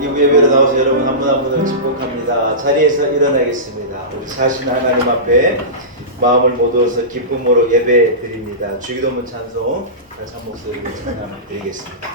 이부 예배로 나와서 여러분 한 분 한 분을 축복합니다. 자리에서 일어나겠습니다. 우리 사신 하나님 앞에 마음을 모두어서 기쁨으로 예배 드립니다. 주기도문 찬송 다시 한 목소리로 찬양 드리겠습니다.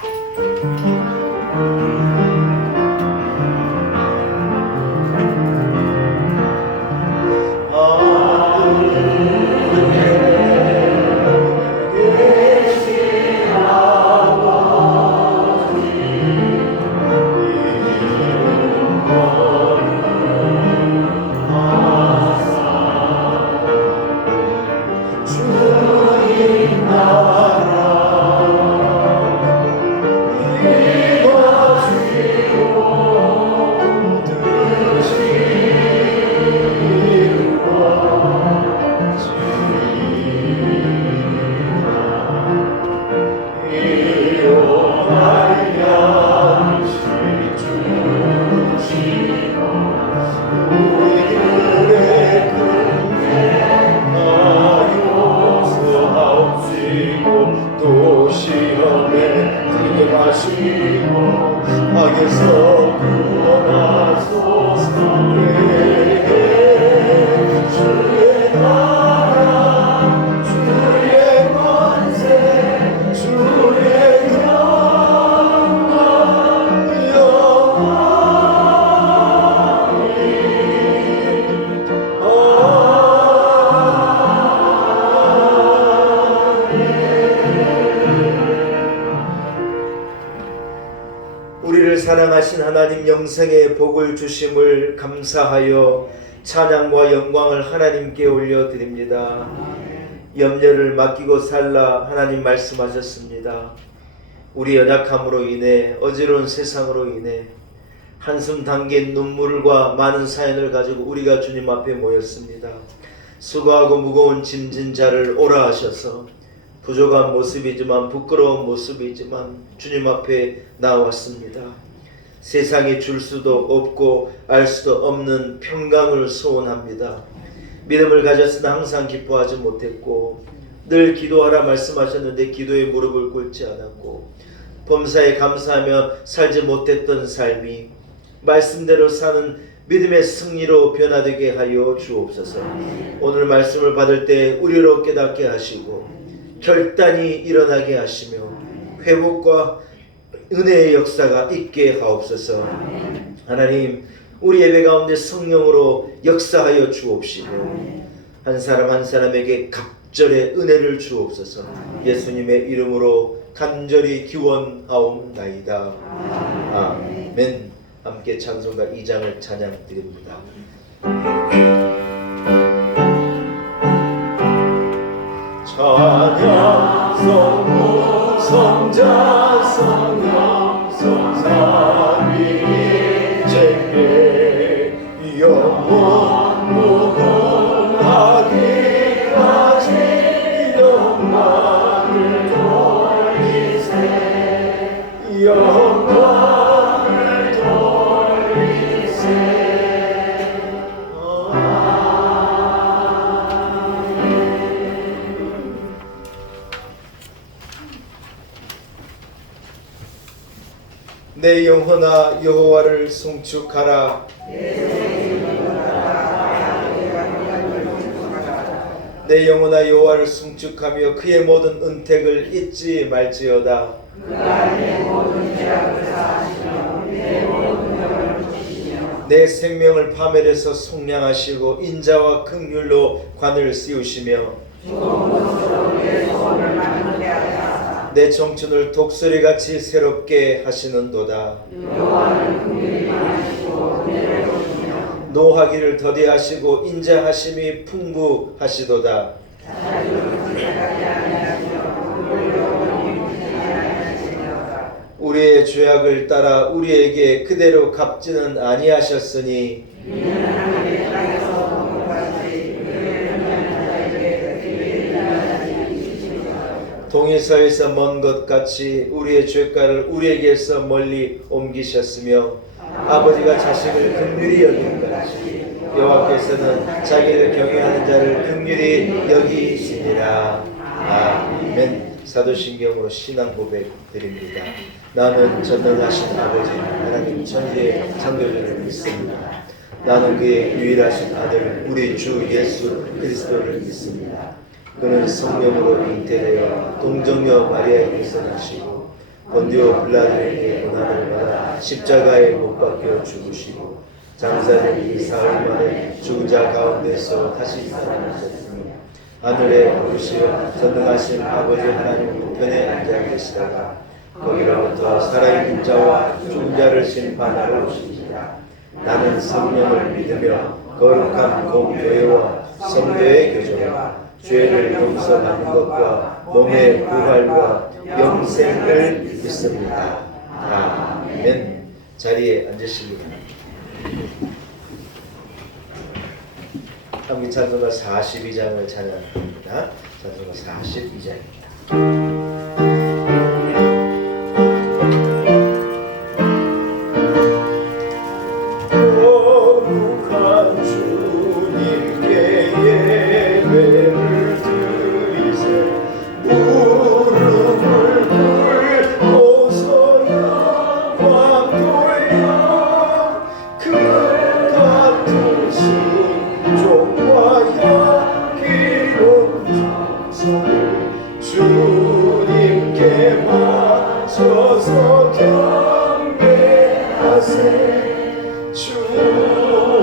우리를 사랑하신 하나님 영생의 복을 주심을 감사하여 찬양과 영광을 하나님께 올려드립니다. 염려를 맡기고 살라 하나님 말씀하셨습니다. 우리 연약함으로 인해 어지러운 세상으로 인해 한숨 담긴 눈물과 많은 사연을 가지고 우리가 주님 앞에 모였습니다. 수고하고 무거운 짐진 자를 오라 하셔서 부족한 모습이지만 부끄러운 모습이지만 주님 앞에 나왔습니다. 세상에 줄 수도 없고 알 수도 없는 평강을 소원합니다. 믿음을 가졌으나 항상 기뻐하지 못했고 늘 기도하라 말씀하셨는데 기도에 무릎을 꿇지 않았고 범사에 감사하며 살지 못했던 삶이 말씀대로 사는 믿음의 승리로 변화되게 하여 주옵소서. 오늘 말씀을 받을 때 우리로 깨닫게 하시고 결단이 일어나게 하시며 회복과 은혜의 역사가 있게 하옵소서. 하나님 우리 예배 가운데 성령으로 역사하여 주옵시고 한 사람 한 사람에게 갑절의 은혜를 주옵소서. 예수님의 이름으로 간절히 기원하옵나이다. 아멘. 함께 찬송가 2장을 찬양 드립니다. 찬양 성부 성자 성령 성삼위 제게 영원 무궁하기까지 영광을 돌리세 영광을 돌리세. 내 영혼아 여호와를 송축하라. 내 영혼아 여호와를 송축하며 그의 모든 은택을 잊지 말지어다. 내 생명을 파멸해서 속량하시고 인자와 긍휼로 관을 씌우시며 내 청춘을 독수리같이 새롭게 하시는도다. 노하기를 더디하시고 인자하심이 풍부하시도다. 우리의 죄악을 따라 우리에게 그대로 갚지는 아니하셨으니 동에서에서 먼 것 같이 우리의 죄가를 우리에게서 멀리 옮기셨으며 아버지가 자식을 긍휼히 여긴 같이 여호와께서는 자기를 경외하는 자를 긍휼히 여기시니라. 아멘. 사도신경으로 신앙 고백 드립니다. 나는 전능하신 아버지 하나님 천지의 창조주를 믿습니다. 나는 그의 유일하신 아들 우리 주 예수 그리스도를 믿습니다. 그는 성령으로 잉태되어 동정녀 마리아에게서 나시고 본디오 빌라도에게 고난을 받아 십자가에 못 박혀 죽으시고 장사된 이 사흘 만에 죽은 자 가운데서 다시 살아나셨으며 하늘에 오르시어 전능하신 아버지 하나님 우편에 앉아 계시다가 거기로부터 살아있는 자와 죽은 자를 심판하러 오시니라. 나는 성령을 믿으며 거룩한 공교회와 성도의 교제와 죄를 용서받는 것과 몸의 부활과 영생을 믿습니다. 아멘. 자리에 앉으시기 바랍니다. 함께 찬송가 42장을 찬양합니다. 찬송가 42장입니다. 주님께 맞춰서 경배하세. 주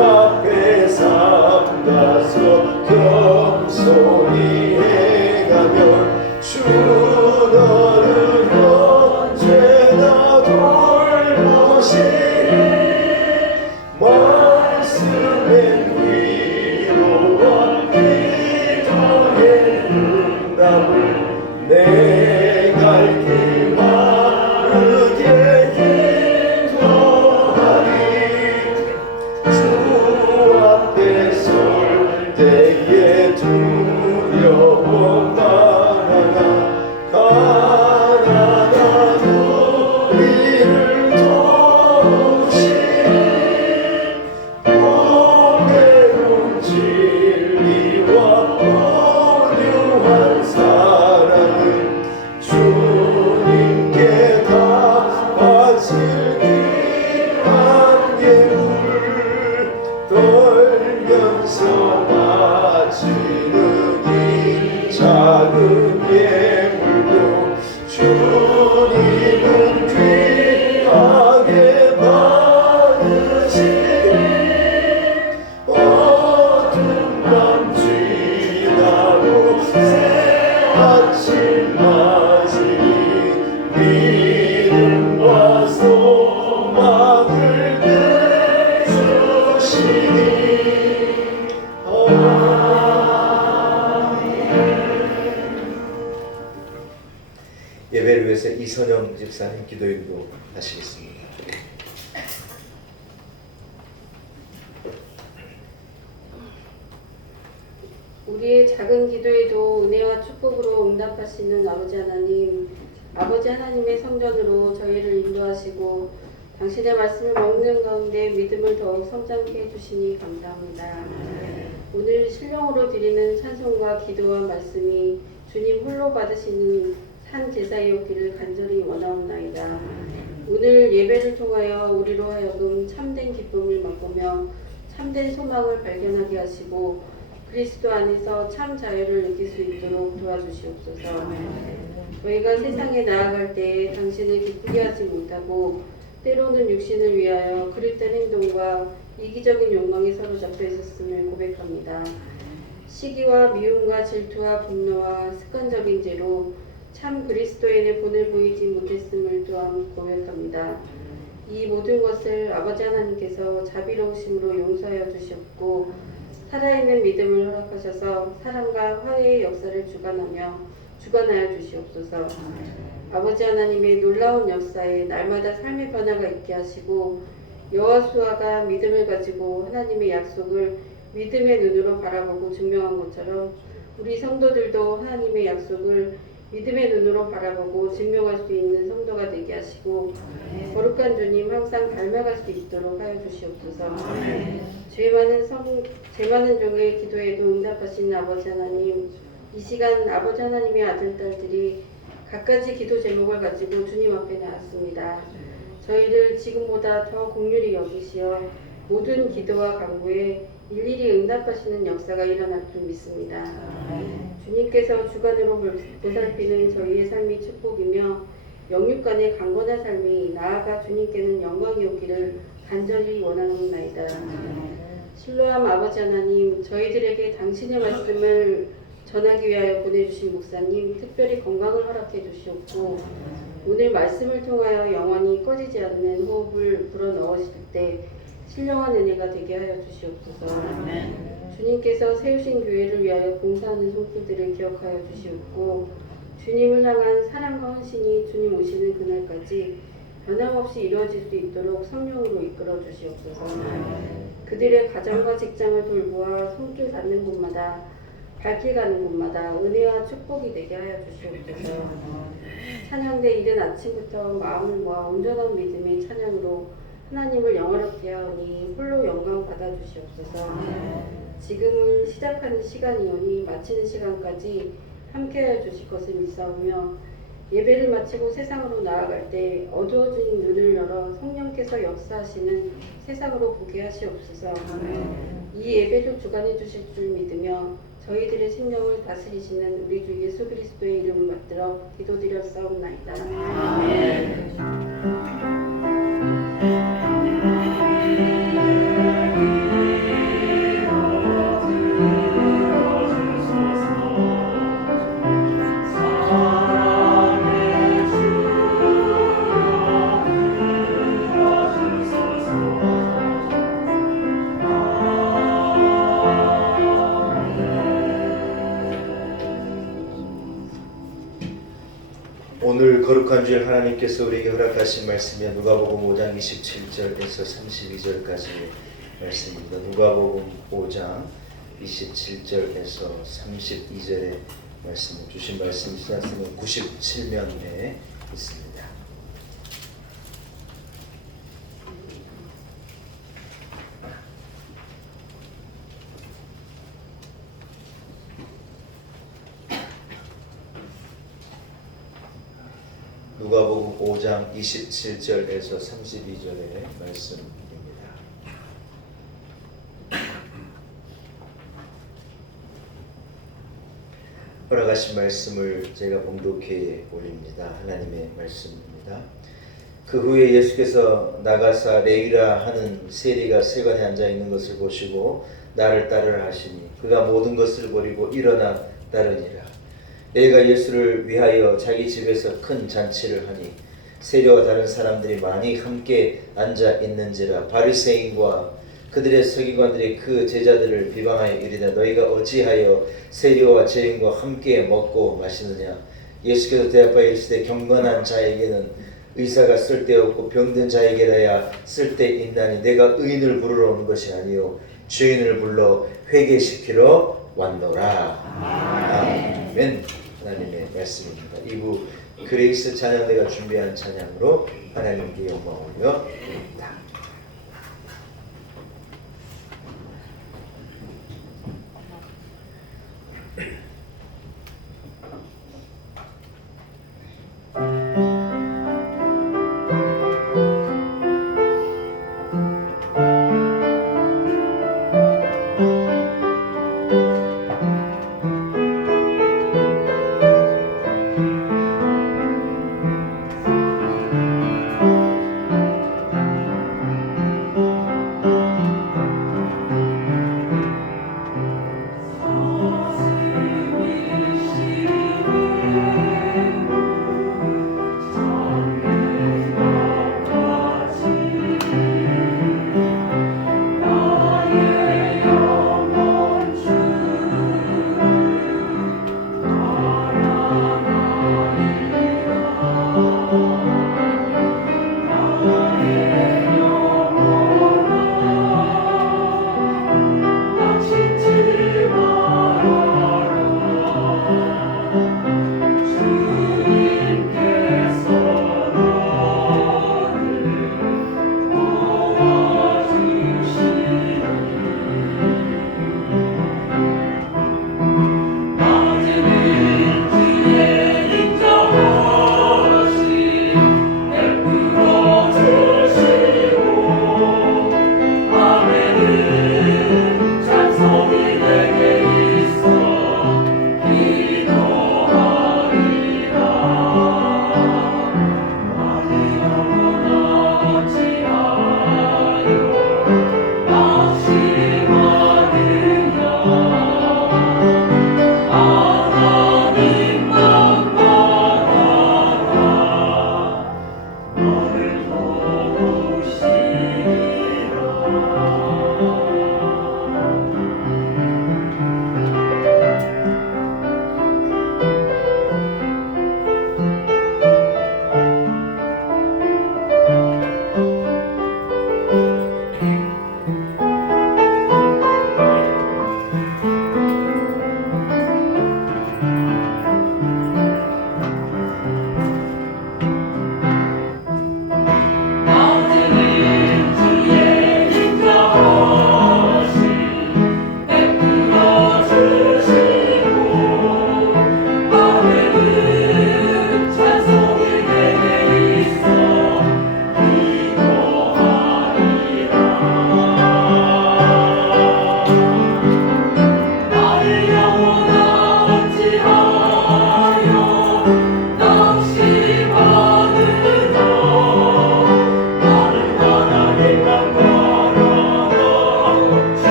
앞에 삼가서 겸손히 행하면 주 너를 언제나 돌보시리. 말씀의 위로와 기도의 응답을 내 갈 길 바르게 인도하리. 주 앞에 설 때에 두려움 말아라. 가난한 우리를 도우시리. 보배로운 진리와 온유한 사랑을 주님께 다 바칠 귀한 예물 떨면서 바치는 이 작은 예물도 주님은 귀하게 받으시리. 어둠 밤 지나고 새 아침 맞으니 믿음과 소망을 내주시니. 예배를 위해서 이선영 집사님 기도인도 하시겠습니다. 우리의 작은 기도에도 은혜와 축복으로 응답하시는 아버지 하나님, 아버지 하나님의 성전으로 저희를 인도하시고 당신의 말씀을 먹는 가운데 믿음을 더욱 성장케 해주시니 감사합니다. 오늘 신령으로 드리는 찬송과 기도와 말씀이 주님 홀로 받으시는 산 제사이었기를 간절히 원하옵나이다. 오늘 예배를 통하여 우리로 하여금 참된 기쁨을 맛보며 참된 소망을 발견하게 하시고 그리스도 안에서 참 자유를 느낄 수 있도록 도와주시옵소서. 저희가 세상에 나아갈 때에 당신을 기쁘게 하지 못하고 때로는 육신을 위하여 그릇된 행동과 이기적인 욕망에 사로잡혀 있었음을 고백합니다. 시기와 미움과 질투와 분노와 습관적인 죄로 참 그리스도인의 본을 보이지 못했음을 또한 고백합니다. 이 모든 것을 아버지 하나님께서 자비로우심으로 용서하여 주셨고 살아있는 믿음을 허락하셔서 사랑과 화해의 역사를 주관하여 주시옵소서. 아버지 하나님의 놀라운 역사에 날마다 삶의 변화가 있게 하시고 여호수아가 믿음을 가지고 하나님의 약속을 믿음의 눈으로 바라보고 증명한 것처럼 우리 성도들도 하나님의 약속을 믿음의 눈으로 바라보고 증명할 수 있는 성도가 되게 하시고 거룩한 주님 항상 닮아갈 수 있도록 하여 주시옵소서. 죄 많은 종의 기도에도 응답하신 아버지 하나님, 이 시간 아버지 하나님의 아들, 딸들이 갖가지 기도 제목을 가지고 주님 앞에 나왔습니다. 저희를 지금보다 더 긍휼히 여기시어 모든 기도와 간구에 일일이 응답하시는 역사가 일어날 줄 믿습니다. 주님께서 주관으로 보살피는 저희의 삶이 축복이며 영육간의 강건한 삶이 나아가 주님께는 영광이 오기를 간절히 원하옵나이다. 신로함 아버지 하나님, 저희들에게 당신의 말씀을 전하기 위하여 보내주신 목사님 특별히 건강을 허락해 주시옵고 오늘 말씀을 통하여 영원히 꺼지지 않는 호흡을 불어넣으실 때 신령한 은혜가 되게 하여 주시옵소서. 주님께서 세우신 교회를 위하여 봉사하는 손길들을 기억하여 주시옵고 주님을 향한 사랑과 헌신이 주님 오시는 그날까지 변함없이 이루어질 수 있도록 성령으로 이끌어 주시옵소서. 그들의 가정과 직장을 돌보아 손길 닿는 곳마다 발길 가는 곳마다 은혜와 축복이 되게 하여 주시옵소서. 찬양대 이른 아침부터 마음을 모아 온전한 믿음의 찬양으로 하나님을 영화롭게 하오니 홀로 영광 받아 주시옵소서. 지금은 시작하는 시간이오니 마치는 시간까지 함께하여 주실 것을 믿사오며 예배를 마치고 세상으로 나아갈 때 어두워진 눈을 열어 성령께서 역사하시는 세상으로 보게 하시옵소서. 이 예배를 주관해 주실 줄 믿으며 저희들의 생명을 다스리시는 우리 주 예수 그리스도의 이름을 받들어 기도드렸사옵나이다. 아멘. 오늘 거룩한 주일 하나님께서 우리에게 허락하신 말씀이 누가복음 5장 27절에서 32절까지의 말씀입니다. 누가복음 5장 27절에서 32절의 말씀 주신 말씀 시작하면 97면에 있습니다. 누가복음 5장 27절에서 32절의 말씀입니다. 허락하신 말씀을 제가 봉독해 올립니다. 하나님의 말씀입니다. 그 후에 예수께서 나가사 레위라 하는 세리가 세관에 앉아 있는 것을 보시고 나를 따르라 하시니 그가 모든 것을 버리고 일어나 따르니라. 레위가 예수를 위하여 자기 집에서 큰 잔치를 하니 세리와 다른 사람들이 많이 함께 앉아 있는지라. 바리새인과 그들의 서기관들이 그 제자들을 비방하여 이르되 너희가 어찌하여 세리와 죄인과 함께 먹고 마시느냐. 예수께서 대답하여 이르시되 경건한 자에게는 의사가 쓸데없고 병든 자에게라야 쓸데있나니 내가 의인을 부르러 온 것이 아니요 죄인을 불러 회개시키러 왔노라. 아멘. 하나님의 말씀입니다. 이부 그레이스 찬양대가 준비한 찬양으로 하나님께 영광 올려 드립니다.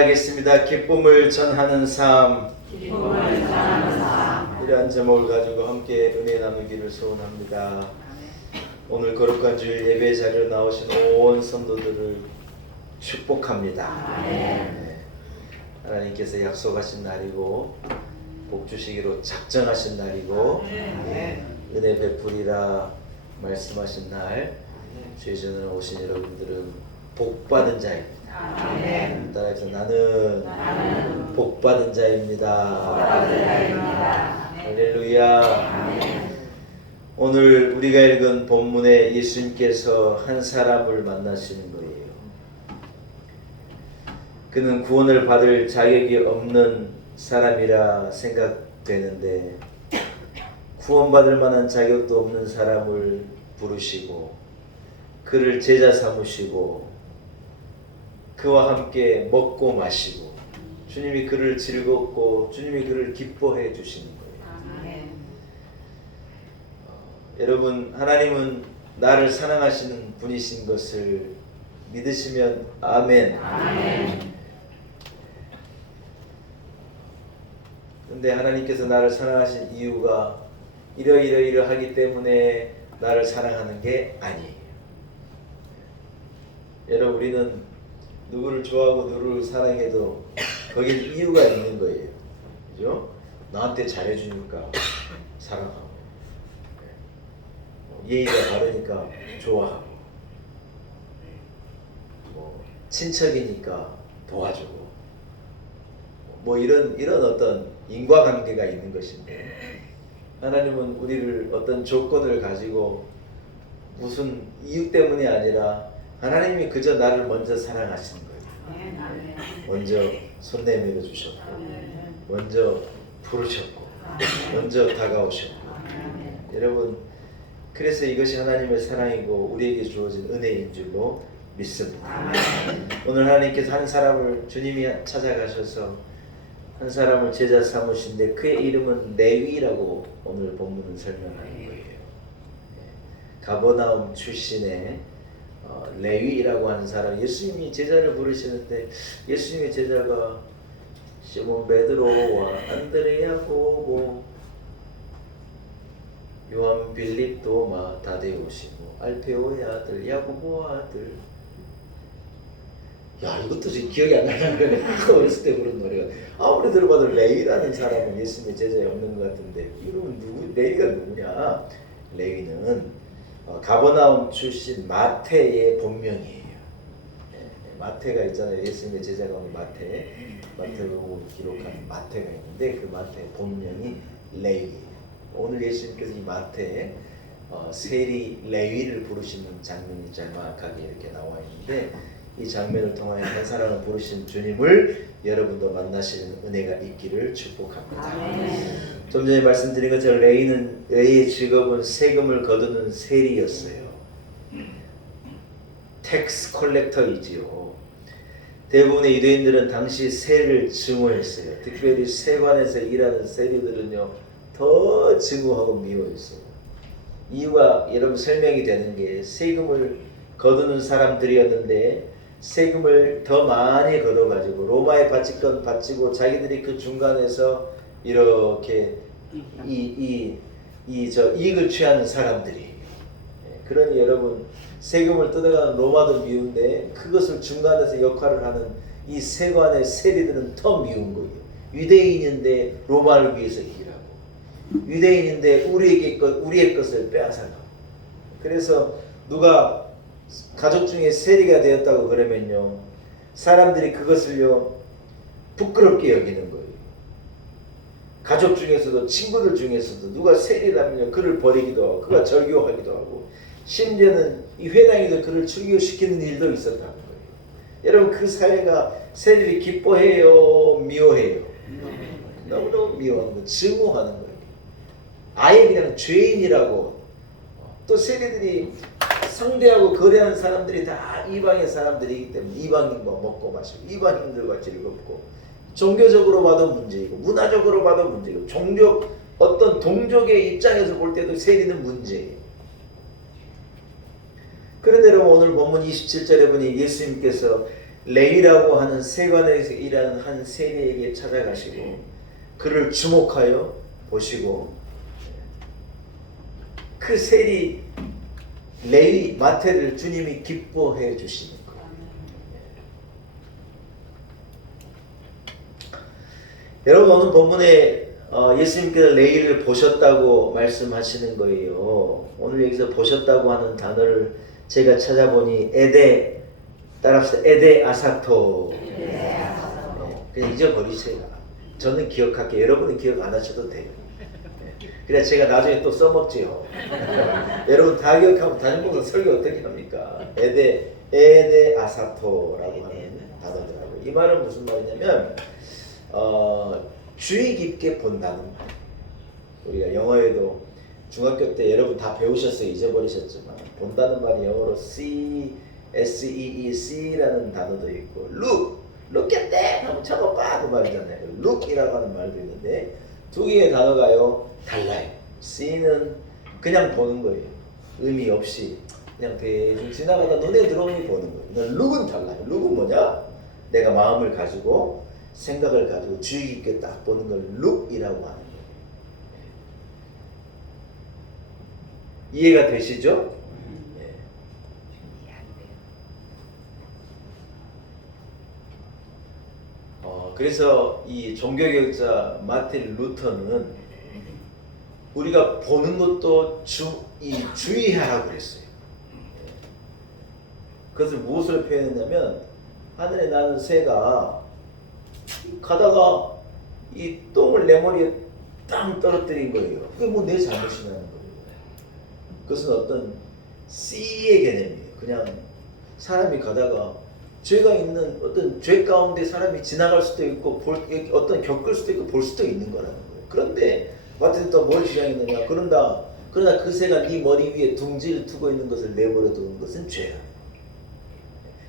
찬양하겠습니다. 기쁨을 전하는 삶. 이러한 제목을 가지고 함께 은혜 나누기를 소원합니다. 오늘 주일 예배 자리로 나오신 온 성도들을 축복합니다. 네. 하나님께서 약속하신 날이고 복 주시기로 작정하신 날이고 은혜 베풀이라 말씀하신 날, 주의 전에 오신 여러분들은 복 받은 자입니다. 따라서 나는 복 받은 자입니다. 할렐루야. 오늘 우리가 읽은 본문에 예수님께서 한 사람을 만나시는 거예요. 그는 구원을 받을 자격이 없는 사람이라 생각되는데 구원받을 만한 자격도 없는 사람을 부르시고 그를 제자 삼으시고 그와 함께 먹고 마시고 주님이 그를 즐겁고 주님이 그를 기뻐해 주시는 거예요. 여러분, 하나님은 나를 사랑하시는 분이신 것을 믿으시면 아멘. 근데 하나님께서 나를 사랑하신 이유가 이러하기 때문에 나를 사랑하는 게 아니에요. 여러분, 우리는 누구를 좋아하고 누구를 사랑해도 거기에 이유가 있는 거예요. 그죠? 나한테 잘해주니까 사랑하고, 예의가 바르니까 좋아하고, 친척이니까 도와주고, 이런 어떤 인과관계가 있는 것인데, 하나님은 우리를 어떤 조건을 가지고 무슨 이유 때문이 아니라 하나님이 그저 나를 먼저 사랑하시는 거예요. 먼저 손 내밀어 주셨고, 먼저 부르셨고, 먼저 다가오셨고. 여러분, 그래서 이것이 하나님의 사랑이고 우리에게 주어진 은혜인 줄로 믿습니다. 오늘 하나님께서 한 사람을 주님이 찾아가셔서 한 사람을 제자 삼으신데 그의 이름은 레위라고 오늘 본문은 설명하는 거예요. 가버나움 출신의 레위라고 하는 사람, 예수님이 제자를 부르시는데 예수님의 제자가 시몬 베드로와 안드레야고 요한 빌립 도마 다데오시고 알페오의 아들 야고보 아들. 야, 이것도 지금 기억이 안 나는 거예요. 어렸을 때 부른 노래가. 아무리 들어봐도 레위라는 사람은 예수님의 제자에 없는 것 같은데 이름은 레위가 누구냐? 레위는 가버나움 출신 마태의 본명이에요. 마태가 있잖아요. 예수님의 제자가 오는 마태로 기록한 마태가 있는데 그 마태의 본명이 레위예요. 오늘 예수님께서 이 마태에 세리 레위를 부르시는 장면이 정확하게 이렇게 나와 있는데 이 장면을 통하여 한 사람을 부르신 주님을 여러분도 만나시는 은혜가 있기를 축복합니다. 좀 전에 말씀드린 것처럼 레위의 직업은 세금을 거두는 세리였어요. 텍스 컬렉터이지요. 대부분의 유대인들은 당시 세를 증오했어요. 특별히 세관에서 일하는 세리들은요 더 증오하고 미워했어요. 이유가 여러분 설명이 되는 게 세금을 거두는 사람들이었는데 세금을 더 많이 걷어가지고 로마에 바칠 건 바치고 자기들이 그 중간에서 이렇게 이익을 취하는 사람들이. 그러니 여러분 세금을 뜯어가는 로마도 미운데 그것을 중간에서 역할을 하는 이 세관의 세리들은 더 미운 거예요. 유대인인데 로마를 위해서 일하고 유대인인데 우리의 것을 빼앗아가고. 그래서 누가 가족 중에 세리가 되었다고 그러면요 사람들이 그것을요 부끄럽게 여기는 거예요. 가족 중에서도 친구들 중에서도 누가 세리라면요 그를 버리기도 하고 그가 절교하기도 하고 심지어는 이 회당에도 그를 출교시키는 일도 있었다는 거예요. 여러분 그 사회가 세리를 기뻐해요 미워해요? 너무너무 미워하는 거예요. 증오하는 거예요. 아예 그냥 죄인이라고. 또 세리들이 상대하고 거래하는 사람들이 다 이방의 사람들이기 때문에 이방인과 먹고 마시고 이방인들과 즐겁고 종교적으로 봐도 문제이고 문화적으로 봐도 문제이고 어떤 동족의 입장에서 볼 때도 세리는 문제예요. 그런데 여러분 오늘 본문 27절에 보니 예수님께서 레위라고 하는 세관에서 일하는 한 세리에게 찾아가시고 그를 주목하여 보시고 그 세리 레위 마태를 주님이 기뻐해 주시는 거예요. 여러분 오늘 본문에 예수님께서 레위를 보셨다고 말씀하시는 거예요. 오늘 여기서 보셨다고 하는 단어를 제가 찾아보니 에데, 따라합시다. 에데 아사토. 그냥 잊어버리세요. 저는 기억할게요. 여러분은 기억 안 하셔도 돼요. 그래야 제가 나중에 또 써먹지요. 여러분 다 기억하면 담임목사 설교 어떻게 합니까? 에데 아사토라고 하는 단어더라고요. 이 말은 무슨 말이냐면 주의 깊게 본다는 말. 우리가 영어에도 중학교 때 여러분 다 배우셨어요. 잊어버리셨지만 본다는 말이 영어로 see라는 단어도 있고 look at that 하면 쳐다봐 그 말이잖아요. look이라고 하는 말도 있는데 두 개의 단어가요 달라요. see는 그냥 보는 거예요. 의미 없이 그냥 대충 지나가다 눈에 들어오니 보는 거예요. look은 달라요. look은 뭐냐? 내가 마음을 가지고 생각을 가지고 주의 깊게 딱 보는 걸 look이라고 하는 거예요. 이해가 되시죠? 네. 그래서 이 종교개혁자 마틴 루터는 우리가 보는 것도 주의하라고 그랬어요. 그것을 무엇으로 표현했냐면 하늘에 나는 새가 가다가 이 똥을 내 머리에 땅 떨어뜨린 거예요. 그게 뭐 내 잘못이냐는 거예요. 그것은 어떤 C의 개념이에요. 그냥 사람이 가다가 죄가 있는 어떤 죄 가운데 사람이 지나갈 수도 있고 어떤 겪을 수도 있고 볼 수도 있는 거라는 거예요. 그런데 마틴은 또 뭘 주장했느냐? 그러나 그 새가 네 머리 위에 둥지를 두고 있는 것을 내버려 두는 것은 죄야.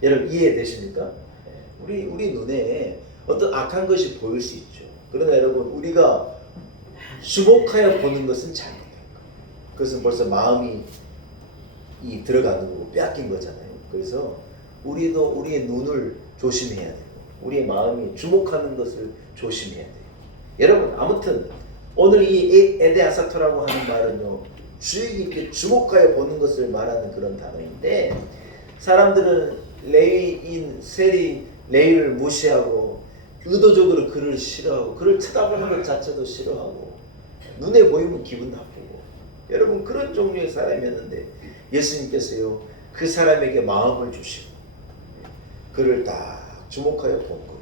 여러분 이해되십니까? 우리 눈에 어떤 악한 것이 보일 수 있죠. 그러나 여러분 우리가 주목하여 보는 것은 잘못된 거예요. 그것은 벌써 마음이 들어가는 거고 빼앗긴 거잖아요. 그래서 우리도 우리의 눈을 조심해야 되고 우리의 마음이 주목하는 것을 조심해야 돼요. 여러분 아무튼 오늘 이 에데아사토라고 하는 말은요 주의 깊게 주목하여 보는 것을 말하는 그런 단어인데 사람들은 레위인 세리 레위를 무시하고 의도적으로 그를 싫어하고 그를 쳐다보는 것 자체도 싫어하고 눈에 보이면 기분 나쁘고 여러분 그런 종류의 사람이었는데 예수님께서요 그 사람에게 마음을 주시고 그를 딱 주목하여 본 거예요.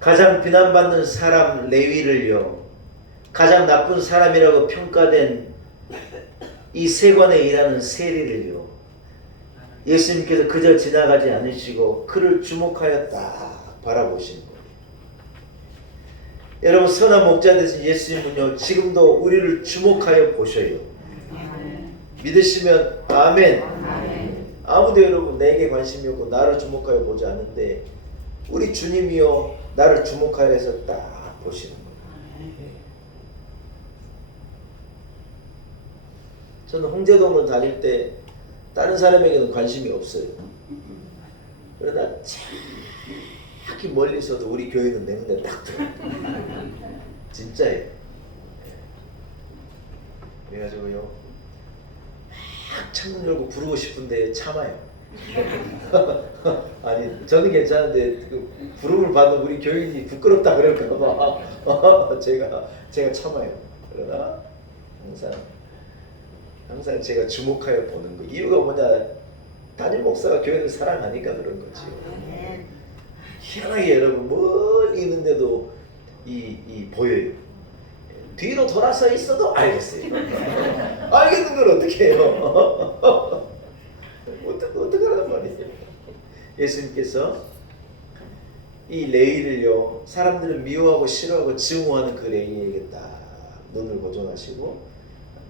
가장 비난받는 사람 레위를요 가장 나쁜 사람이라고 평가된 이 세관에 일하는 세리를요 예수님께서 그저 지나가지 않으시고 그를 주목하여 딱 바라보시는 거예요. 여러분 선한 목자 되신 예수님은요 지금도 우리를 주목하여 보셔요. 믿으시면 아멘. 아무도 여러분 내게 관심이 없고 나를 주목하여 보지 않는데 우리 주님이요 나를 주목하여 해서 딱 보시는 거예요. 저는 홍제동을 다닐 때 다른 사람에게는 관심이 없어요. 그러나 저기 멀리서도 우리 교회는 내 눈에 딱 들어요. 진짜예요. 그래가지고요 막 창문 열고 부르고 싶은데 참아요. 아니 저는 괜찮은데 그 부름을 받은 우리 교인이 부끄럽다 그럴까봐 제가 참아요. 그러나 항상 제가 주목하여 보는 거. 이유가 뭐냐? 담임 목사가 교회를 사랑하니까 그런 거지요. 희한하게 여러분 멀리 있는데도 보여요. 뒤로 돌아서 있어도 알겠어요. 알겠는 걸 어떻게 해요? 어떻게 하란 말이에요? 예수님께서 이 레위를요 사람들을 미워하고 싫어하고 증오하는 그 레위에게 딱 눈을 고정하시고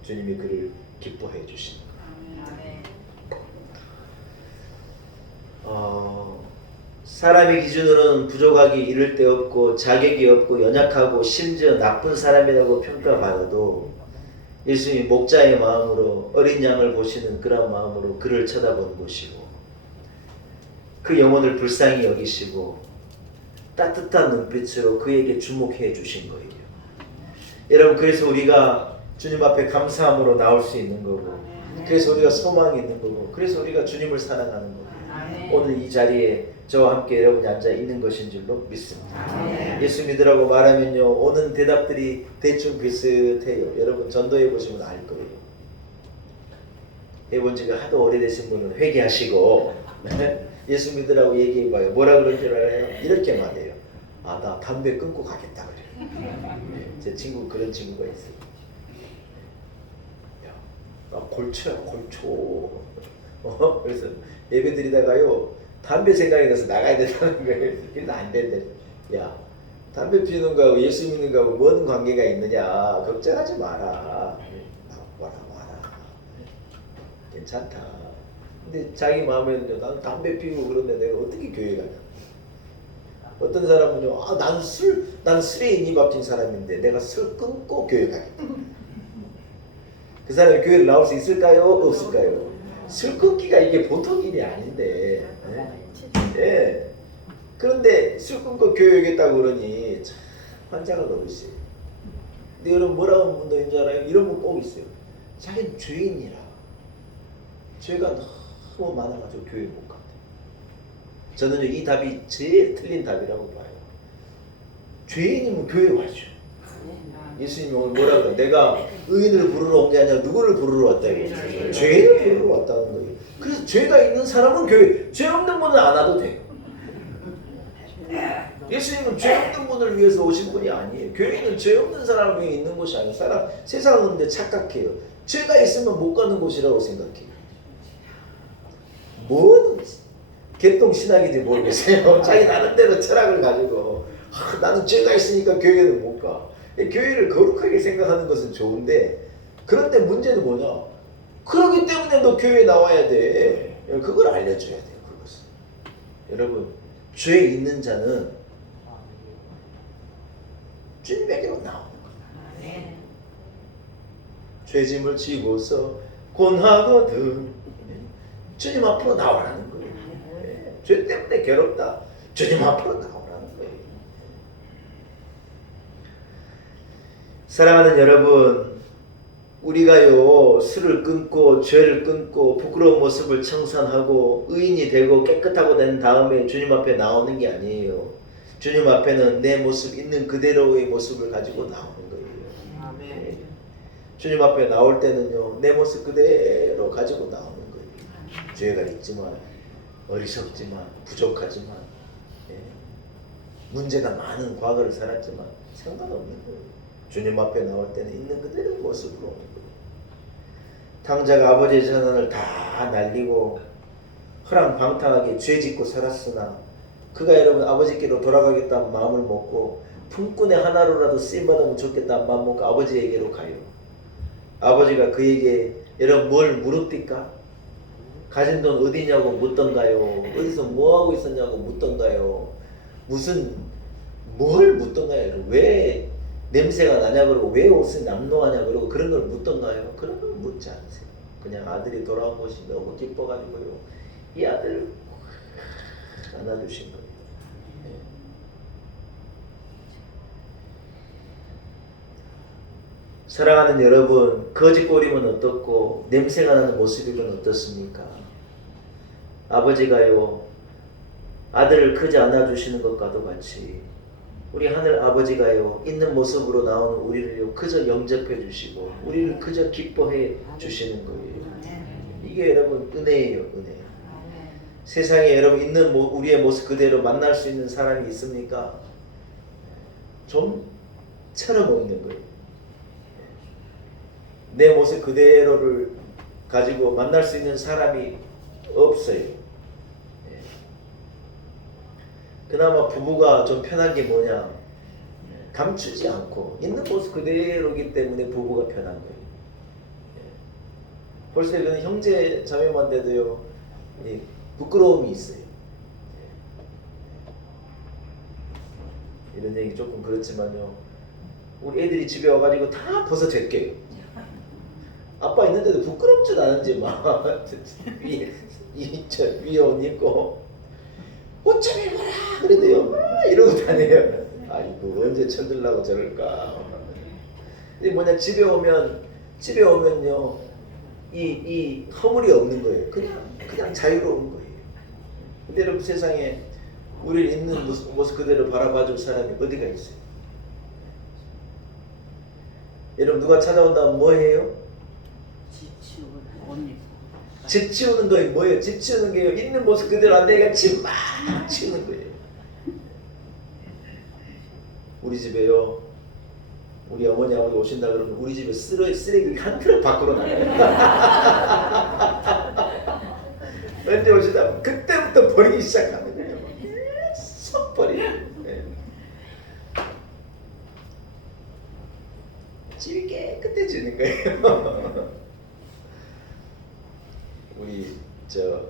주님이 그를 기뻐해 주시는 거예요. 사람의 기준으로는 부족하기 이를 데 없고 자격이 없고 연약하고 심지어 나쁜 사람이라고 평가받아도 예수님이 목자의 마음으로 어린 양을 보시는 그런 마음으로 그를 쳐다보는 것이고 그 영혼을 불쌍히 여기시고 따뜻한 눈빛으로 그에게 주목해 주신 거예요. 여러분 그래서 우리가 주님 앞에 감사함으로 나올 수 있는 거고 그래서 우리가 소망이 있는 거고 그래서 우리가 주님을 사랑하는 거고 오늘 이 자리에 저와 함께 여러분이 앉아 있는 것인 줄로 믿습니다. 예수 믿으라고 말하면요 오는 대답들이 대충 비슷해요. 여러분 전도해 보시면 알 거예요. 해본 지가 하도 오래되신 분은 회개하시고 예수 믿으라고 얘기해 봐요. 뭐라 그런 줄 알아요? 이렇게 말해요. 아 나 담배 끊고 가겠다 그래요. 제 친구 그런 친구가 있어요. 야, 나 골초야 골초. 그래서 예배 드리다가요 담배 생각이 나서 나가야 된다는 거예요. 그래서 안 된대. 야 담배 피우는 거하고 예수 믿는 거하고 뭔 관계가 있느냐 걱정하지 마라. 와라 괜찮다. 근데 자기 마음에는요 나는 담배 피우고 그런데 내가 어떻게 교회 가냐. 어떤 사람은요 난 술에 인이 박힌 사람인데 내가 술 끊고 교회 가겠다. 그 사람이 교회를 나올 수 있을까요? 없을까요? 술 끊기가 이게 보통 일이 아닌데. 예. 그런데 술 끊고 교회 오겠다고 그러니 참 환장을 얻으세요. 근데 여러분 뭐라고 분도 있는 줄 알아요? 이런 분 꼭 있어요. 자기는 죄인이라. 죄가 너무 많아가지고 교회 못 간대. 저는 이 답이 제일 틀린 답이라고 봐요. 죄인이면 교회 와야죠. 예수님이 오늘 뭐라 그래? 내가 의인을 부르러 온 게 아니라 누구를 부르러 왔다 이거예요. 죄인을 부르러 왔다는 거예요. 그래서 죄가 있는 사람은 교회, 죄 없는 분은 안 와도 돼요. 예수님은 죄 없는 분을 위해서 오신 분이 아니에요. 교회는 죄 없는 사람을 위해 있는 곳이 아니에요. 세상은 근데 착각해요. 죄가 있으면 못 가는 곳이라고 생각해요. 뭔 개똥신학인지 모르겠어요. 자기 나름대로 철학을 가지고 나는 죄가 있으니까 교회는 못 가. 교회를 거룩하게 생각하는 것은 좋은데 그런데 문제는 뭐냐? 그러기 때문에 너 교회에 나와야 돼. 그걸 알려줘야 돼요. 그것은. 여러분 죄 있는 자는 주님에게로 나오는 거예요. 죄짐을 지고서 권하거든 주님 앞으로 나오라는 거예요. 죄 때문에 괴롭다. 주님 앞으로 나오라는 거예요. 사랑하는 여러분, 우리가요 술을 끊고 죄를 끊고 부끄러운 모습을 청산하고 의인이 되고 깨끗하고 된 다음에 주님 앞에 나오는 게 아니에요. 주님 앞에는 내 모습 있는 그대로의 모습을 가지고 나오는 거예요. 아멘. 주님 앞에 나올 때는요 내 모습 그대로 가지고 나오는 거예요. 죄가 있지만 어리석지만 부족하지만 문제가 많은 과거를 살았지만 상관없는 거예요. 주님 앞에 나올 때는 있는 그대로의 모습으로 오는 거예요. 당자가 아버지의 재산을 다 날리고 허랑방탕하게 죄짓고 살았으나 그가 여러분 아버지께로 돌아가겠다는 마음을 먹고 품꾼의 하나로라도 쓰임받으면 좋겠다는 마음 먹고 아버지에게로 가요. 아버지가 그에게 여러분 뭘 물읍니까? 가진 돈 어디냐고 묻던가요? 어디서 뭐하고 있었냐고 묻던가요? 뭘 묻던가요? 왜 냄새가 나냐 그러고 왜 옷을 남노하냐 그러고 그런 걸 묻던가요? 그런 걸 묻지 않으세요. 그냥 아들이 돌아온 것이 너무 기뻐가지고요 이 아들을 안아주신 거예요. 사랑하는 여러분, 거짓골이면 어떻고 냄새가 나는 모습이면 어떻습니까? 아버지가요 아들을 그저 안아주시는 것과도 같이 우리 하늘 아버지가요 있는 모습으로 나오는 우리를요 그저 영접해 주시고 우리를 그저 기뻐해 주시는 거예요. 이게 여러분 은혜예요. 은혜. 세상에 여러분 있는 우리의 모습 그대로 만날 수 있는 사람이 있습니까? 좀 철없는 거예요. 내 모습 그대로를 가지고 만날 수 있는 사람이 없어요. 그나마 부부가 좀 편한 게 뭐냐? 감추지 않고 있는 모습 그대로이기 때문에 부부가 편한 거예요. 벌써 이런 형제 자매만 돼도요 부끄러움이 있어요. 이런 얘기 조금 그렇지만요 우리 애들이 집에 와가지고 다 벗어 제껴요. 아빠 있는데도 부끄럽지도 않은지 막 위에 옷 입고 옷 좀 입어라 그래도요 막 이러고 다녀요. 아이고 언제 쳐들라고 저럴까. 이게 뭐냐, 집에 오면요 이 허물이 없는 거예요. 그냥 자유로운 거예요. 근데 여러분, 세상에 우리를 있는 모습 그대로 바라봐줄 사람이 어디가 있어요? 여러분, 누가 찾아온다면 뭐 해요? 집 치우는 거예요. 뭐예요? 집 치우는 게요, 있는 모습 그대로 안 되니까 집 막 치우는 거예요. 우리 집에요, 우리 어머니 아버지 오신다 그러면 우리 집에 쓰레기 한 트럭 밖으로 나가요. 언제 오시다 그때부터 버리기 시작하는 거예요. 쏙 버리고. 네. 집이 깨끗해지는 거예요. 제가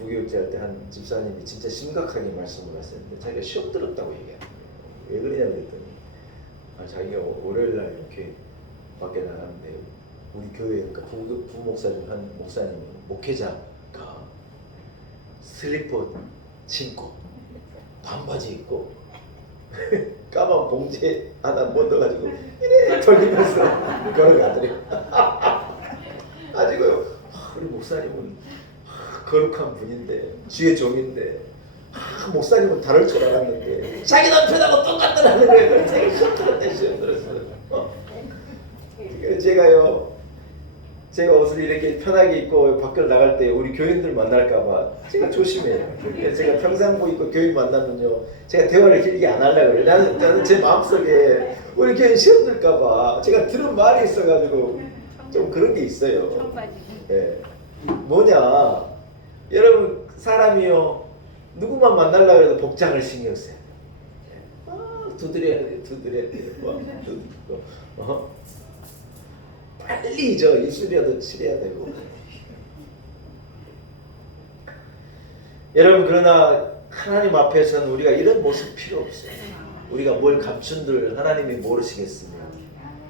부교육자 할 때 한 집사님이 진짜 심각하게 말씀을 하셨는데, 자기가 시험 들었다고 얘기해요. 왜 그러냐 그랬더니, 자기가 월요일날 이렇게 밖에 나가는데 우리 교회, 그러니까 부목사님 한 목사님이, 목회자가 슬리퍼 신고 반바지 입고 까만 봉지에 하나 묻어가지고 이래 돌리면서 걸어가더래요. 가지고요, 우리 목사님은 거룩한 분인데, 주의 종인데, 목사님은 다를 줄 알았는데 자기 남편하고 똑같더라는 거예요. 자기 시험 들었어요. 그래서 제가 옷을 이렇게 편하게 입고 밖을 나갈 때 우리 교인들 만날까봐 제가 조심해요. 제가 평상복 입고 교인 만나면요, 제가 대화를 길게 안 하려고 그래요. 나는 제 마음속에 우리 교인 시험 들까봐 제가 들은 말이 있어가지고 좀 그런 게 있어요. 예. 뭐냐, 여러분, 사람이요, 누구만 만나려고 해도 복장을 신경 써요. 두드려야 돼요. 빨리 입술이라도 칠해야 되고. 여러분, 그러나 하나님 앞에서는 우리가 이런 모습 필요 없어요. 우리가 뭘 감춘들 하나님이 모르시겠으며,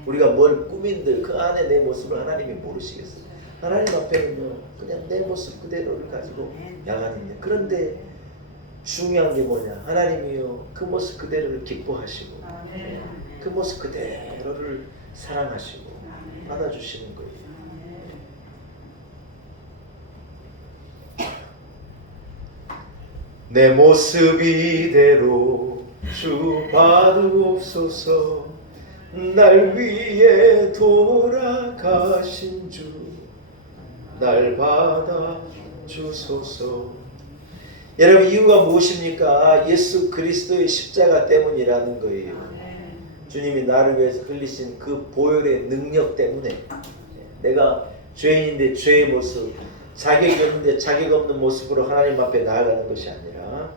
우리가 뭘 꾸민들 그 안에 내 모습을 하나님이 모르시겠어요. 하나님 앞에는요, 그냥 내 모습 그대로를 가지고 야간히 있는. 그런데 중요한 게 뭐냐, 하나님이요, 그 모습 그대로를 기뻐하시고 그 모습 그대로를 사랑하시고 받아주시는 거예요. 내 모습 이대로 주 받으옵소서. 날 위해 돌아가신 주, 날 받아 주소서. 여러분, 이유가 무엇입니까? 예수 그리스도의 십자가 때문이라는 거예요. 주님이 나를 위해서 흘리신 그 보혈의 능력 때문에, 내가 죄인인데 죄의 모습, 자격이 없는데 자격 없는 모습으로 하나님 앞에 나아가는 것이 아니라,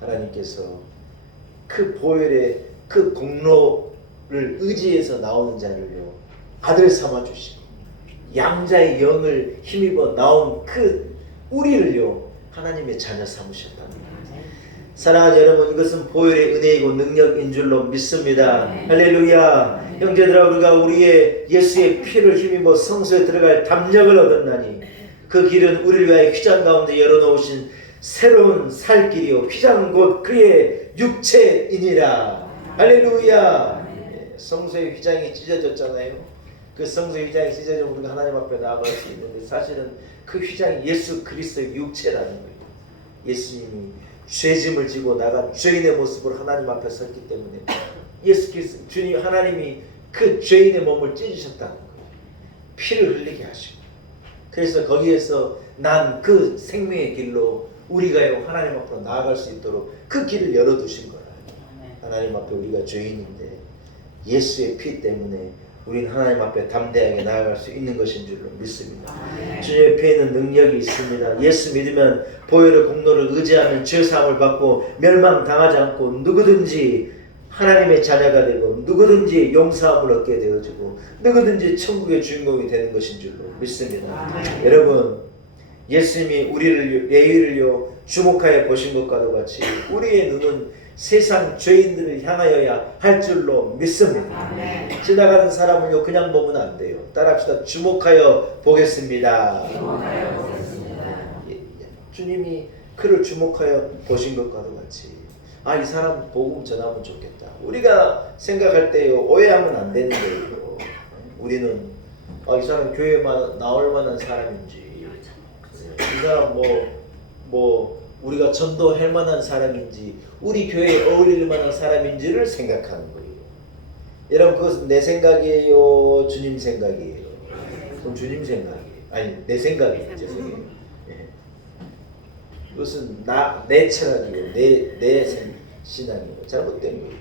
하나님께서 그 보혈의 그 공로를 의지해서 나오는 자를요, 아들 삼아 주시고 양자의 영을 힘입어 나온 그 우리를요, 하나님의 자녀 삼으셨다는 거예요. 사랑하는 여러분, 이것은 보혈의 은혜이고 능력인 줄로 믿습니다. 할렐루야. 형제들아, 우리가 우리의 예수의 피를 힘입어 성소에 들어갈 담력을 얻었나니, 그 길은 우리를 위하여 휘장 가운데 열어놓으신 새로운 살 길이요, 휘장 곧 그의 육체이니라. 할렐루야. 성소의 휘장이 찢어졌잖아요. 그 성소의 휘장이 찢어지면 우리가 하나님 앞에 나아갈 수 있는데, 사실은 그 휘장이 예수 그리스도의 육체라는 거예요. 예수님이 죄짐을 지고 나간 죄인의 모습으로 하나님 앞에 섰기 때문에, 예수 그리스도 주님 하나님이 그 죄인의 몸을 찢으셨다는 거예요. 피를 흘리게 하시고, 그래서 거기에서 난 그 생명의 길로 우리가요, 하나님 앞으로 나아갈 수 있도록 그 길을 열어두신 거라. 하나님 앞에 우리가 죄인인데 예수의 피 때문에 우리는 하나님 앞에 담대하게 나아갈 수 있는 것인 줄로 믿습니다. 주님의 피에는 능력이 있습니다. 예수 믿으면, 보혈의 공로를 의지하면 죄사함을 받고 멸망당하지 않고 누구든지 하나님의 자녀가 되고 누구든지 용서함을 얻게 되어지고 누구든지 천국의 주인공이 되는 것인 줄로 믿습니다. 여러분, 예수님이 우리를, 예의를요 주목하여 보신 것과도 같이 우리의 눈은 세상 죄인들을 향하여야 할 줄로 믿습니다. 지나가는 사람을요 그냥 보면 안 돼요. 따라합시다. 주목하여 보겠습니다. 주님이 그를 주목하여 보신 것과도 같이 이 사람 복음 전하면 좋겠다. 우리가 생각할 때요 오해하면 안 되는 거예요. 우리는 이 사람 교회만 나올 만한 사람인지 이 사람 뭐 우리가 전도할 만한 사람인지 우리 교회에 어울릴 만한 사람인지를 생각하는 거예요. 여러분 그것은 내 생각이에요? 주님 생각이에요? 그럼 주님 생각이에요. 아니 내 생각이에요. 죄송해요. 그것은 내 철학이에요. 내 신앙이에요. 잘못된 거예요.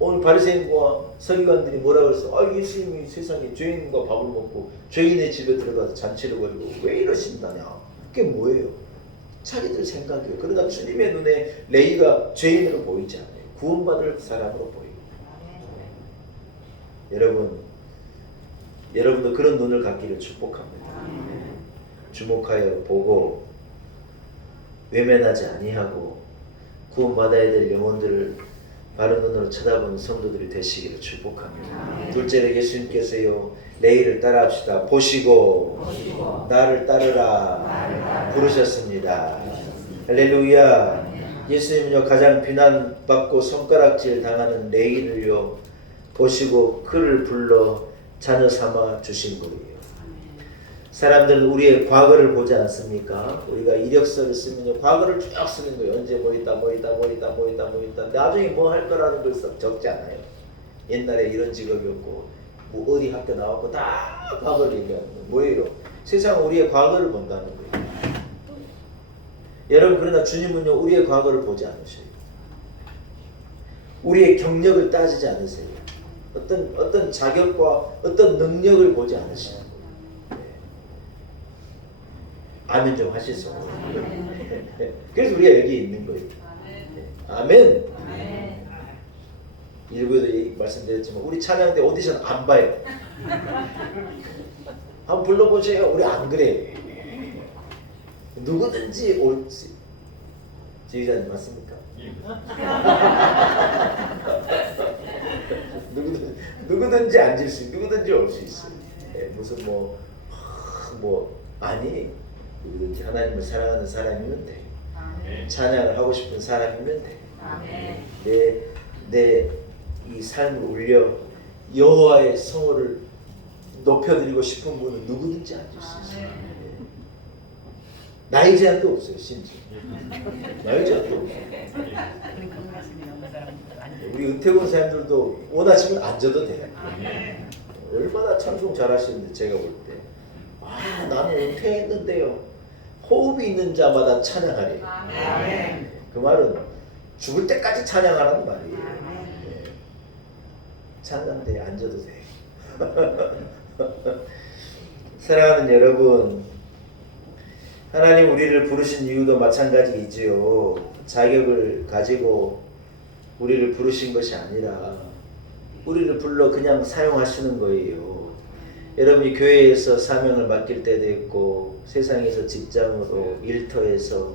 오늘 바리새인과 서기관들이 뭐라 그랬어? 예수님이 세상에 죄인과 밥을 먹고 죄인의 집에 들어가서 잔치를 벌이고 왜 이러신다냐? 그게 뭐예요? 자기들 생각이에요. 그러나 주님의 눈에 레위가 죄인으로 보이지 않아요. 구원받을 사람으로 보여요. 여러분도 그런 눈을 갖기를 축복합니다. 주목하여 보고 외면하지 아니하고 구원받아야 될 영혼들을 바른 눈으로 쳐다보는 성도들이 되시기를 축복합니다. 둘째로 예수님께서요 레위를 따라합시다. 보시고 나를 따르라 부르셨습니다. 할렐루야. 예수님은요 가장 비난받고 손가락질 당하는 레위를요 보시고 그를 불러 자녀 삼아 주신 거예요. 사람들은 우리의 과거를 보지 않습니까? 우리가 이력서를 쓰면 과거를 쭉 쓰는 거예요. 언제 뭐 있다. 나중에 뭐 할 거라는 걸 적지 않아요. 옛날에 이런 직업이었고 뭐 어디 학교 나왔고 다 과거를 얘기하는 거예요. 뭐예요? 세상은 우리의 과거를 본다는 거예요. 여러분 그러나 주님은요 우리의 과거를 보지 않으셔요. 우리의 경력을 따지지 않으세요. 어떤 자격과 어떤 능력을 보지 않으시는 거예요. 아멘 좀 하시소. 그래서 우리가 여기 있는 거예요. 아멘. 일부에도 말씀드렸지만 우리 찬양 때 오디션 안 봐요. 한번 불러보세요. 우리 안 그래. 누구든지 올지. 지휘자님 맞습니까? 누구든지 앉을 수 있고 누구든지 올 수 있어요. 무슨 아니 누구든지 하나님을 사랑하는 사람이면 돼. 찬양을 하고 싶은 사람이면 돼. 내 이 삶을 올려 여호와의 성호를 높여드리고 싶은 분은 누구든지 앉을 수 있어요. 나이 제한도 없어요. 심지어 나이 제한도 없어요. 우리 은퇴원 사람들도 원하시면 앉아도 돼요. 얼마나 찬송 잘하시는데 제가 볼 때 나는 은퇴했는데요. 호흡이 있는 자마다 찬양하래. 그 말은 죽을 때까지 찬양하라는 말이에요. 찬양대에 앉아도 돼요. 사랑하는 여러분, 하나님 우리를 부르신 이유도 마찬가지이지요. 자격을 가지고 우리를 부르신 것이 아니라 우리를 불러 그냥 사용하시는 거예요. 여러분이 교회에서 사명을 맡길 때도 있고 세상에서 직장으로 일터에서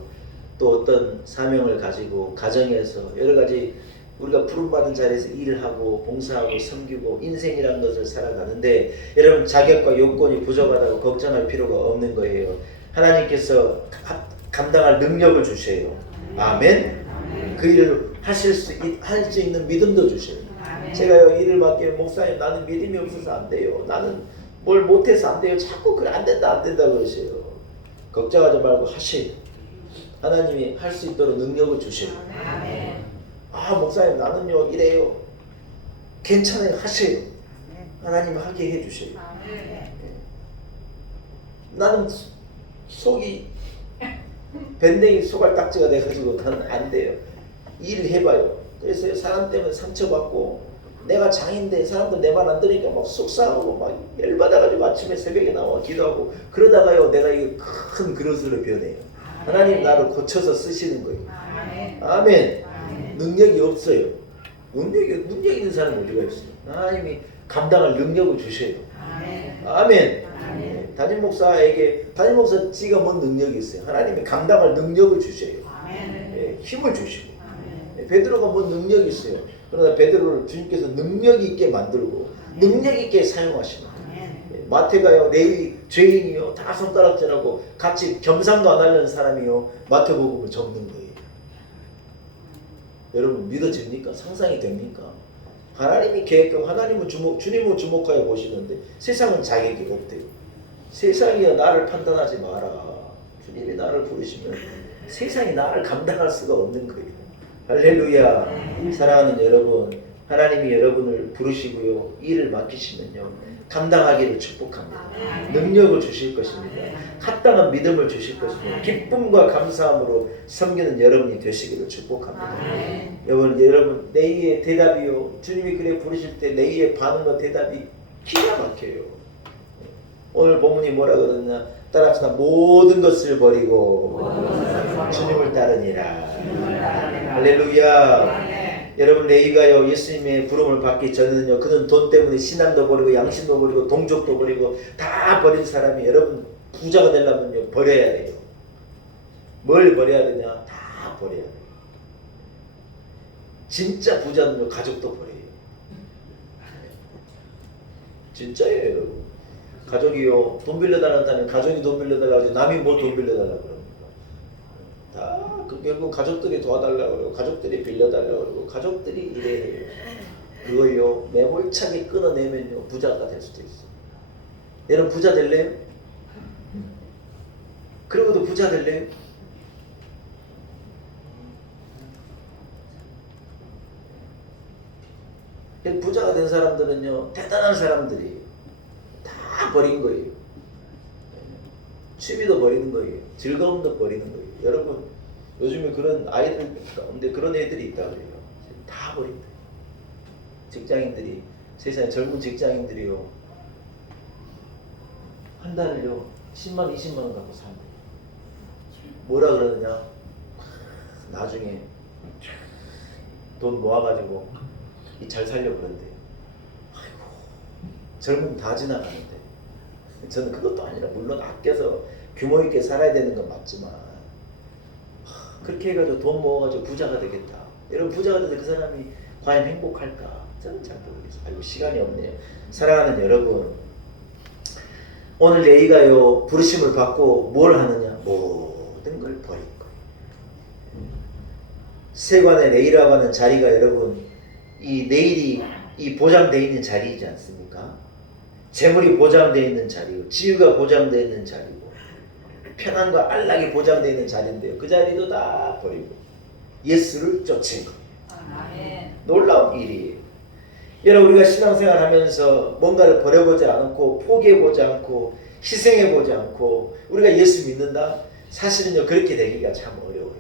또 어떤 사명을 가지고 가정에서 여러 가지 우리가 부름받은 자리에서 일을 하고 봉사하고 섬기고 인생이라는 것을 살아가는데 여러분 자격과 요건이 부족하다고 걱정할 필요가 없는 거예요. 하나님께서 감당할 능력을 주셔요. 아멘. 그 일을 할 수 있는 믿음도 주셔요. 제가요 일을 맡기면 목사님 나는 믿음이 없어서 안 돼요. 나는 뭘 못해서 안 돼요. 자꾸 그래 안 된다 그러세요. 걱정하지 말고 하세요. 하나님이 할 수 있도록 능력을 주셔요. 목사님 나는요 이래요. 괜찮아요. 하세요. 하나님 하게 해주셔요. 나는 속이 밴댕이 소갈딱지가 돼가지고 나는 안 돼요. 일을 해봐요. 그래서 사람 때문에 상처받고 내가 장인데 사람들 내 말 안 들으니까 막 속상하고 막 열받아가지고 아침에 새벽에 나와 기도하고 그러다가요 내가 이게 큰 그릇으로 변해요. 하나님 나를 고쳐서 쓰시는 거예요. 아멘. 능력이 없어요. 능력 있는 사람이 어디가 있어요? 하나님이 감당할 능력을 주셔요. 아멘. 담임 목사 지가 뭔 능력이 있어요? 하나님이 감당할 능력을 주셔요. 힘을 주시고 베드로가 뭐 능력이 있어요. 그러나 베드로를 주님께서 능력 있게 만들고 능력 있게 사용하시는 거예요. 마태가요 레위 죄인이요 다 손가락질하고 같이 겸상도 안 하려는 사람이요 마태복음을 적는 거예요. 여러분 믿어집니까? 상상이 됩니까? 하나님이 계획하고 하나님은 주님을 주목하여 보시는데 세상은 자격이 없대요. 세상이 나를 판단하지 마라. 주님이 나를 부르시면 세상이 나를 감당할 수가 없는 거예요. 할렐루야. 사랑하는 여러분, 하나님이 여러분을 부르시고요 일을 맡기시면요 감당하기를 축복합니다. 능력을 주실 것입니다. 합당한 믿음을 주실 것입니다. 기쁨과 감사함으로 섬기는 여러분이 되시기를 축복합니다. 여러분 내의 대답이요 주님이 그래 부르실 때 내의 반응과 대답이 기가 막혀요. 오늘 본문이 뭐라 그러느냐 따라합시다. 모든 것을 버리고 주님을 따르니라. 할렐루야. 여러분 레위가요 예수님의 부름을 받기 전에는요 그는 돈 때문에 신앙도 버리고 양심도 버리고 동족도 버리고 다 버린 사람이 여러분 부자가 되려면요 버려야 돼요. 뭘 버려야 되냐? 다 버려야 돼요. 진짜 부자는요 가족도 버려요. 진짜예요 여러분. 가족이요 돈 빌려달라는 가족이 돈 빌려달라고 하지 남이 뭐 돈 빌려달라고 그럽니까? 다 결국 가족들이 도와달라고 그러고 가족들이 빌려달라고 그러고 가족들이 이래요. 그걸요 매몰차게 끊어내면요 부자가 될 수도 있어요. 여러분 부자 될래요? 그러고도 부자 될래요? 부자가 된 사람들은요 대단한 사람들이 다 버린 거예요. 취미도 버리는 거예요. 즐거움도 버리는 거예요. 여러분 요즘에 그런 아이들 가운데 그런 애들이 있다 그래요. 다 버린다. 직장인들이 세상에 젊은 직장인들이요 한 달을요 10만 20만 원 갖고 산대. 뭐라 그러느냐 나중에 돈 모아가지고 잘 살려고 그런대요. 아이고 젊으면 다 지나가는데 저는 그것도 아니라 물론 아껴서 규모 있게 살아야 되는 건 맞지만 그렇게 해가지고 돈 모아가지고 부자가 되겠다. 여러분 부자가 돼서 그 사람이 과연 행복할까? 저는 잘 모르겠어요. 아이고 시간이 없네요. 사랑하는 여러분 오늘 레위가요 부르심을 받고 뭘 하느냐? 모든 걸 버린 거예요. 세관의 레위라고 하는 자리가 여러분 이 내일이 이 보장되어 있는 자리이지 않습니까? 재물이 보장되어 있는 자리고 지유가 보장되어 있는 자리고 편안과 안락이 보장되어 있는 자리인데요. 그 자리도 다 버리고 예수를 쫓은 거예요. 놀라운 일이에요. 여러분 우리가 신앙생활 하면서 뭔가를 버려보지 않고 포기해보지 않고 희생해보지 않고 우리가 예수 믿는다? 사실은요 그렇게 되기가 참 어려워요.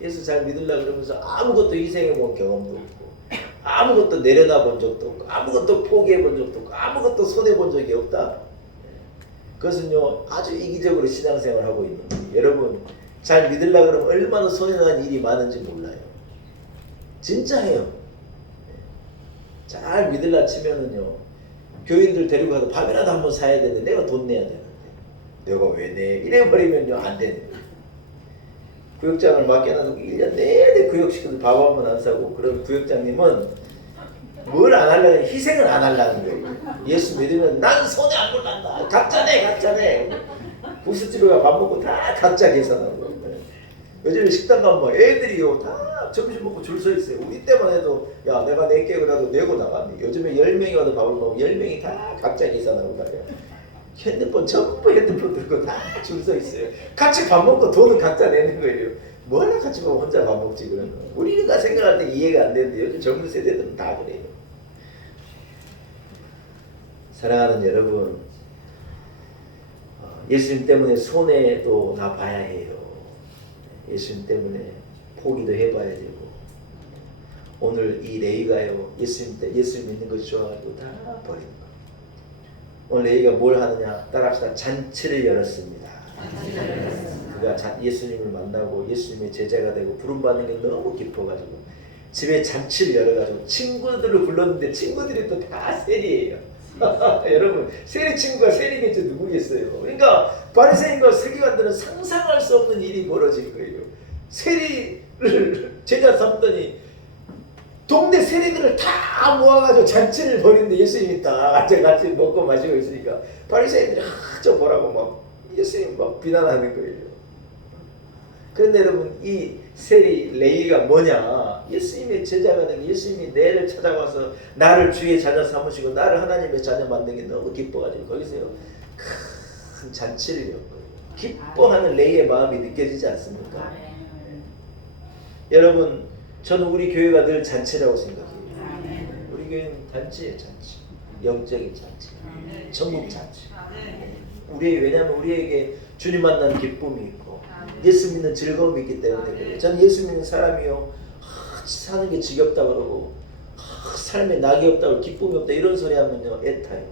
예수 잘 믿으려고 그러면서 아무것도 희생해본 경험도 없고 아무것도 내려다본 적도 없고 아무것도 포기해본 적도 없고 아무것도 손해본 적이 없다. 그것은요 아주 이기적으로 신앙생활을 하고 있는 거예요. 여러분 잘 믿으려고 그러면 얼마나 손해나는 일이 많은지 몰라요. 진짜예요. 잘 믿으려 치면은요 교인들 데리고 가서 밥이라도 한번 사야 되는데 내가 돈 내야 되는데 내가 왜 내? 이래버리면요 안 되는 거예요. 구역장을 맡겨놔도 1년 내내 구역시켜도 밥 한 번 안 사고 그런 구역장님은 뭘 안 하려는 희생을 안 하려는 거예요. 예수 믿으면 난 손해 안 볼란다. 각자 내. 부스집에 가 밥 먹고 다 각자 계산하고. 요즘에 식당 가면 뭐 애들이요 다 점심 먹고 줄 서 있어요. 우리 때만 해도 야 내가 낼게 그래도 내고 나가니. 요즘에 10명이 와도 밥을 먹으면 10명이 다 각자 계산하고 가요. 전부 핸드폰 들고 다 줄 서 있어요. 같이 밥 먹고 돈은 각자 내는 거예요. 뭐하나 같이 먹고 혼자 밥 먹지 그러는 거. 우리가 생각할 때 이해가 안 되는데 요즘 젊은 세대들은 다 그래요. 사랑하는 여러분, 예수님 때문에 손해도 나 봐야 해요. 예수님 때문에 포기도 해봐야 되고. 오늘 이 레위가요 예수 믿는 것이 좋아가지고 다 버린 거. 오늘 레위가 뭘 하느냐? 따라합시다. 잔치를 열었습니다. 그가 예수님을 만나고 예수님의 제자가 되고 부름받는 게 너무 기뻐가지고 집에 잔치를 열어가지고 친구들을 불렀는데 친구들이 또 다 세리예요. 여러분 세리 친구가 세리겠죠. 누구겠어요? 그러니까 바리새인과 서기관들은 상상할 수 없는 일이 벌어진 거예요. 세리를 제자 삼더니 동네 세리들을 다 모아가지고 잔치를 벌이는데 예수님이 다 같이 먹고 마시고 있으니까 바리새인들이 저 뭐라고 막 예수님 막 비난하는 거예요. 그런데 여러분 이 세리 레위가 뭐냐? 예수님의 제자가 된 예수님이 내를 찾아와서 나를 주의 자녀 삼으시고 나를 하나님의 자녀 만든 게 너무 기뻐가지고 거기서요 큰 잔치를 연 거예요. 기뻐하는 레위의 마음이 느껴지지 않습니까? 여러분 저는 우리 교회가 늘 잔치라고 생각해요. 우리 교회는 잔치예요. 잔치. 영적인 잔치. 전국 잔치. 왜냐하면 우리에게 주님 만난 기쁨이 있고 예수 믿는 즐거움이 있기 때문에 그래요. 저는 예수 믿는 사람이요 사는 게 지겹다 그러고 삶에 낙이 없다고 기쁨이 없다 이런 소리 하면요 애타요.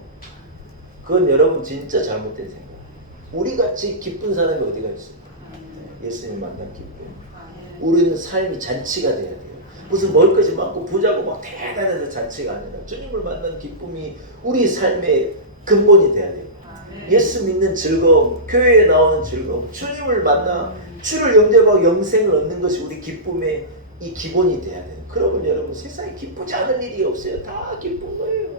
그건 여러분 진짜 잘못된 생각이에요. 우리같이 기쁜 사람이 어디가 있어요? 예수님 만난 기쁨. 우리는 삶이 잔치가 돼야 돼요. 무슨 먹을 것이 많고 부자고 막 대단해서 잔치가 아니라 주님을 만난 기쁨이 우리 삶의 근본이 돼야 돼요. 예수 믿는 즐거움, 교회에 나오는 즐거움, 주님을 만나 주를 영접하고 영생을 얻는 것이 우리 기쁨의 이 기본이 돼야 돼요. 그러면 여러분 세상에 기쁘지 않은 일이 없어요. 다 기쁜 거예요.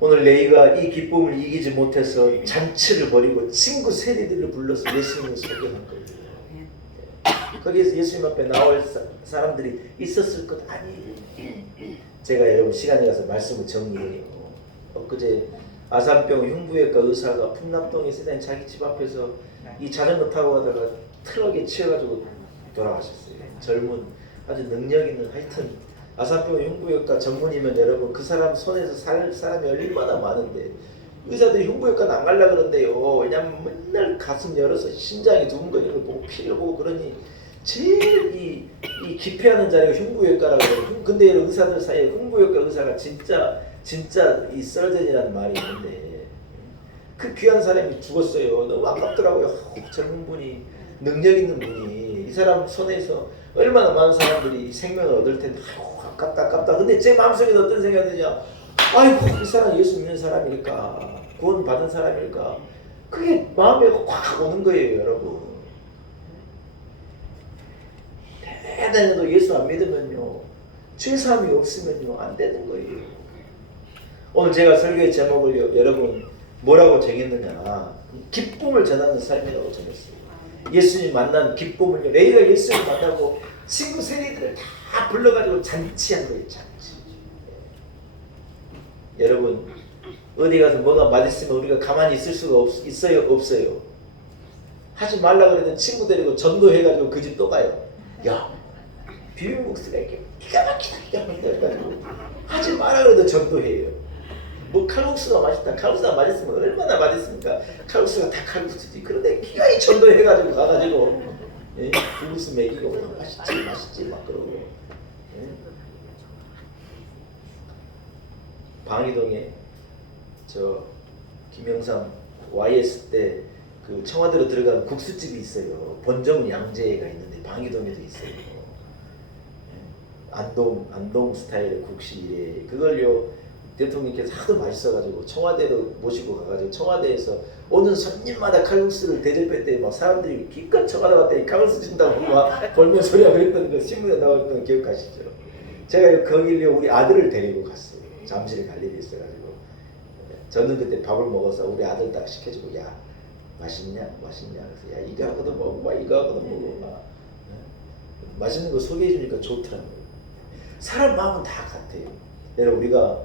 오늘 레위가 이 기쁨을 이기지 못해서 잔치를 벌이고 친구 세리들을 불러서 예수님을 소개한 거예요. 거기에서 예수님 앞에 나올 사람들이 있었을 것 아니에요. 제가 여러분 시간이 가서 말씀을 정리해요. 엊그제 아산병 흉부외과 의사가 풍남동에 세상에 자기 집 앞에서 이 자전거 타고 가다가 트럭에 치여가지고 돌아가셨어요. 젊은 아주 능력 있는 하여튼 아산병 흉부외과 전문이면 여러분 그 사람 손에서 살 사람이 얼마나 많은데 의사들이 흉부외과는 안 가려고 그러는데요. 왜냐면 맨날 가슴 열어서 심장이 두근거리는 걸 보고 피를 보고 그러니 제일 이 기피하는 자리가 흉부외과라고 해요. 근데 의사들 사이에 흉부외과 의사가 진짜 이 서전이라는 말이 있는데 그 귀한 사람이 죽었어요. 너무 아깝더라고요. 젊은 분이 능력 있는 분이 이 사람 손에서 얼마나 많은 사람들이 생명을 얻을 텐데 아깝다. 근데 제 마음속에 어떤 생각이 드냐? 아이고 이 사람 예수 믿는 사람일까? 구원 받은 사람일까? 그게 마음에 확 오는 거예요, 여러분. 대단해도 예수 안 믿으면요 죄사함이 없으면요 안 되는 거예요. 오늘 제가 설교의 제목을 여러분 뭐라고 정했느냐? 기쁨을 전하는 삶이라고 정했어요. 예수님 만난 기쁨을요. 레위가 예수님 만나고 친구 세리들을 다 불러가지고 잔치한 거예요. 잔치. 여러분 어디 가서 뭐가 맛있으면 우리가 가만히 있을 수가 있어요? 없어요? 하지 말라 그러던 친구 데리고 전도해가지고 그 집 또 가요. 야 비빔국수가 이렇게 기가 막히다 해가지고 하지 마라 그래도 전도해요. 뭐 칼국수가 맛있다. 칼국수가 맛있으면 얼마나 맛있습니까? 칼국수가 다 칼국수지. 그런데 기가히 전도해가지고 가가지고 비빔국수 먹이고 맛있지 막 그러고. 방이동에 저 김영삼 YS 때 그 청와대로 들어간 국수집이 있어요. 본정은 양재가 있는데 방이동에도 있어요. 안동 스타일의 국시에 그걸요 대통령께서 하도 맛있어가지고 청와대로 모시고 가가지고 청와대에서 오는 손님마다 칼국수를 대접할 때 막 사람들이 기껏 청와대 갔더니 칼국수 준다고 막 돌면 소리가 그랬던 거 신문에 나왔던 거 기억하시죠? 제가 거기를 우리 아들을 데리고 갔어요. 잠실에 갈 일이 있어가지고 저는 그때 밥을 먹어서 우리 아들 딱 시켜주고 야 맛있냐 그래서 야 이거 하고도 먹어봐 이거 하고도 먹어봐 맛있는 거 소개해주니까 좋더라고요. 사람 마음은 다 같아요. 여러분 우리가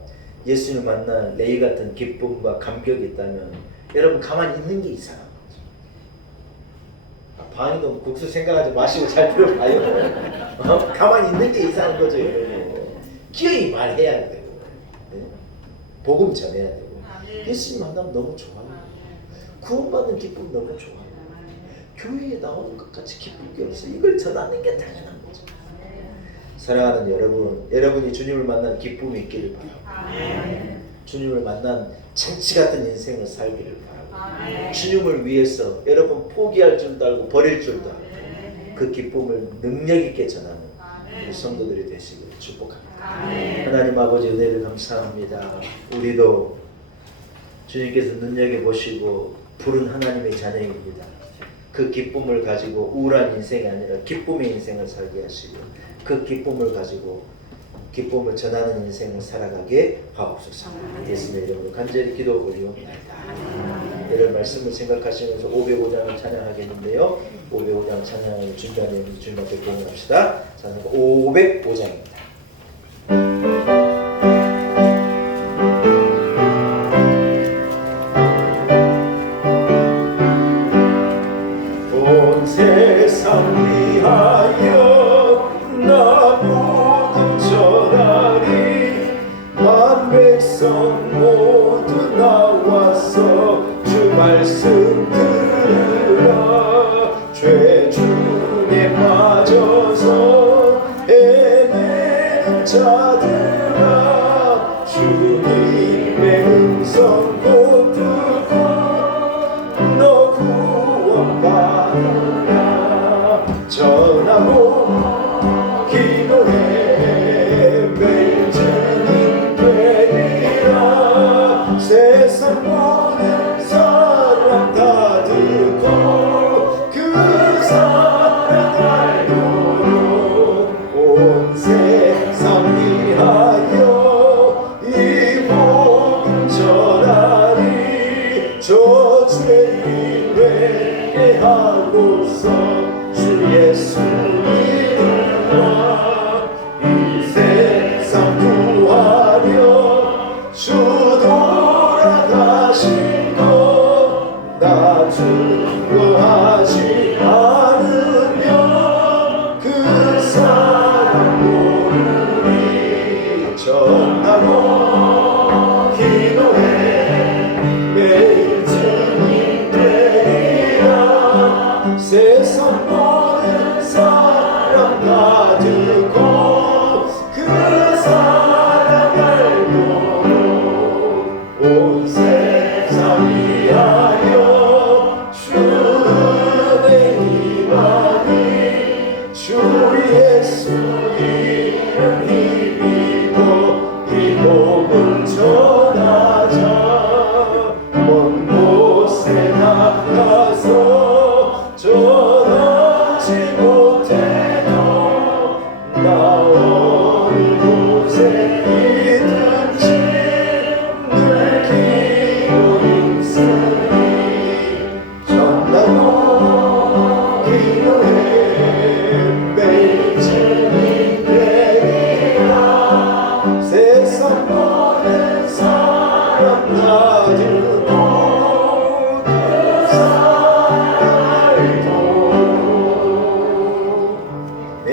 예수님을 만난 레위 같은 기쁨과 감격이 있다면 여러분 가만히 있는 게 이상한 거죠. 방이동 국수 생각하지 마시고 잘 들어봐요. 가만히 있는 게 이상한 거죠. 여러분 기어이 말해야 되고 복음 전해야 되고 예수님 만나면 너무 좋아요. 구원받는 기쁨 너무 좋아요. 교회에 나오는 것 같이 기쁠 게 없어요. 이걸 전하는 게 당연한 거죠. 사랑하는 여러분, 여러분이 주님을 만난 기쁨이 있기를 바라고 주님을 만난 잔치 같은 인생을 살기를 바라고 주님을 위해서 여러분 포기할 줄도 알고 버릴 줄도 알고 그 기쁨을 능력 있게 전하는 우리 성도들이 되시기를 축복합니다. 하나님 아버지 은혜를 감사합니다. 우리도 주님께서 눈여겨보시고 부른 하나님의 자녀입니다. 그 기쁨을 가지고 우울한 인생이 아니라 기쁨의 인생을 살게 하시고 그 기쁨을 가지고 기쁨을 전하는 인생을 살아가게 하옵소서. 예수님의 이름으로 간절히 기도 올리옵나이다. 이런 말씀을 생각하시면서 505장을 찬양하겠는데요. 505장 찬양을 준비하는 주님 앞에 공헌합시다. 자, 505장입니다. 온 세상 위하여 나 모두 전하리 만 백성 모두 나와서 주 말씀 들으라 죄 중에 빠져서 헤매는 자들아 주님의 음성 곧 듣고 너 구원받으라 전하고 기도해 매일 증인 되리라 세상 모든 사람 다 듣고 그 사랑 알도록 온 세상 위하여 이 복음 전하리 저 죄인 회개하고서 주 예수 믿으라 이 세상 구하려 주 돌아가신 것나 증거하지 않으면 그 사랑 모르니 전하고 기도해 매일 증인 되리라 세상 모든 사람 다 듣고 그 사랑 알도록 온 세상 위하여 주의 임하니 주 예수 이름 힘입어 이 복음 전하자 먼 곳에 나가서 전하지 못해도 나 어느 곳에 있든지 늘 기도 있으니 전하고 기도해 매일 증인 되리라 세상 모든 사람 다 듣고 그 사랑 알도록 아멘.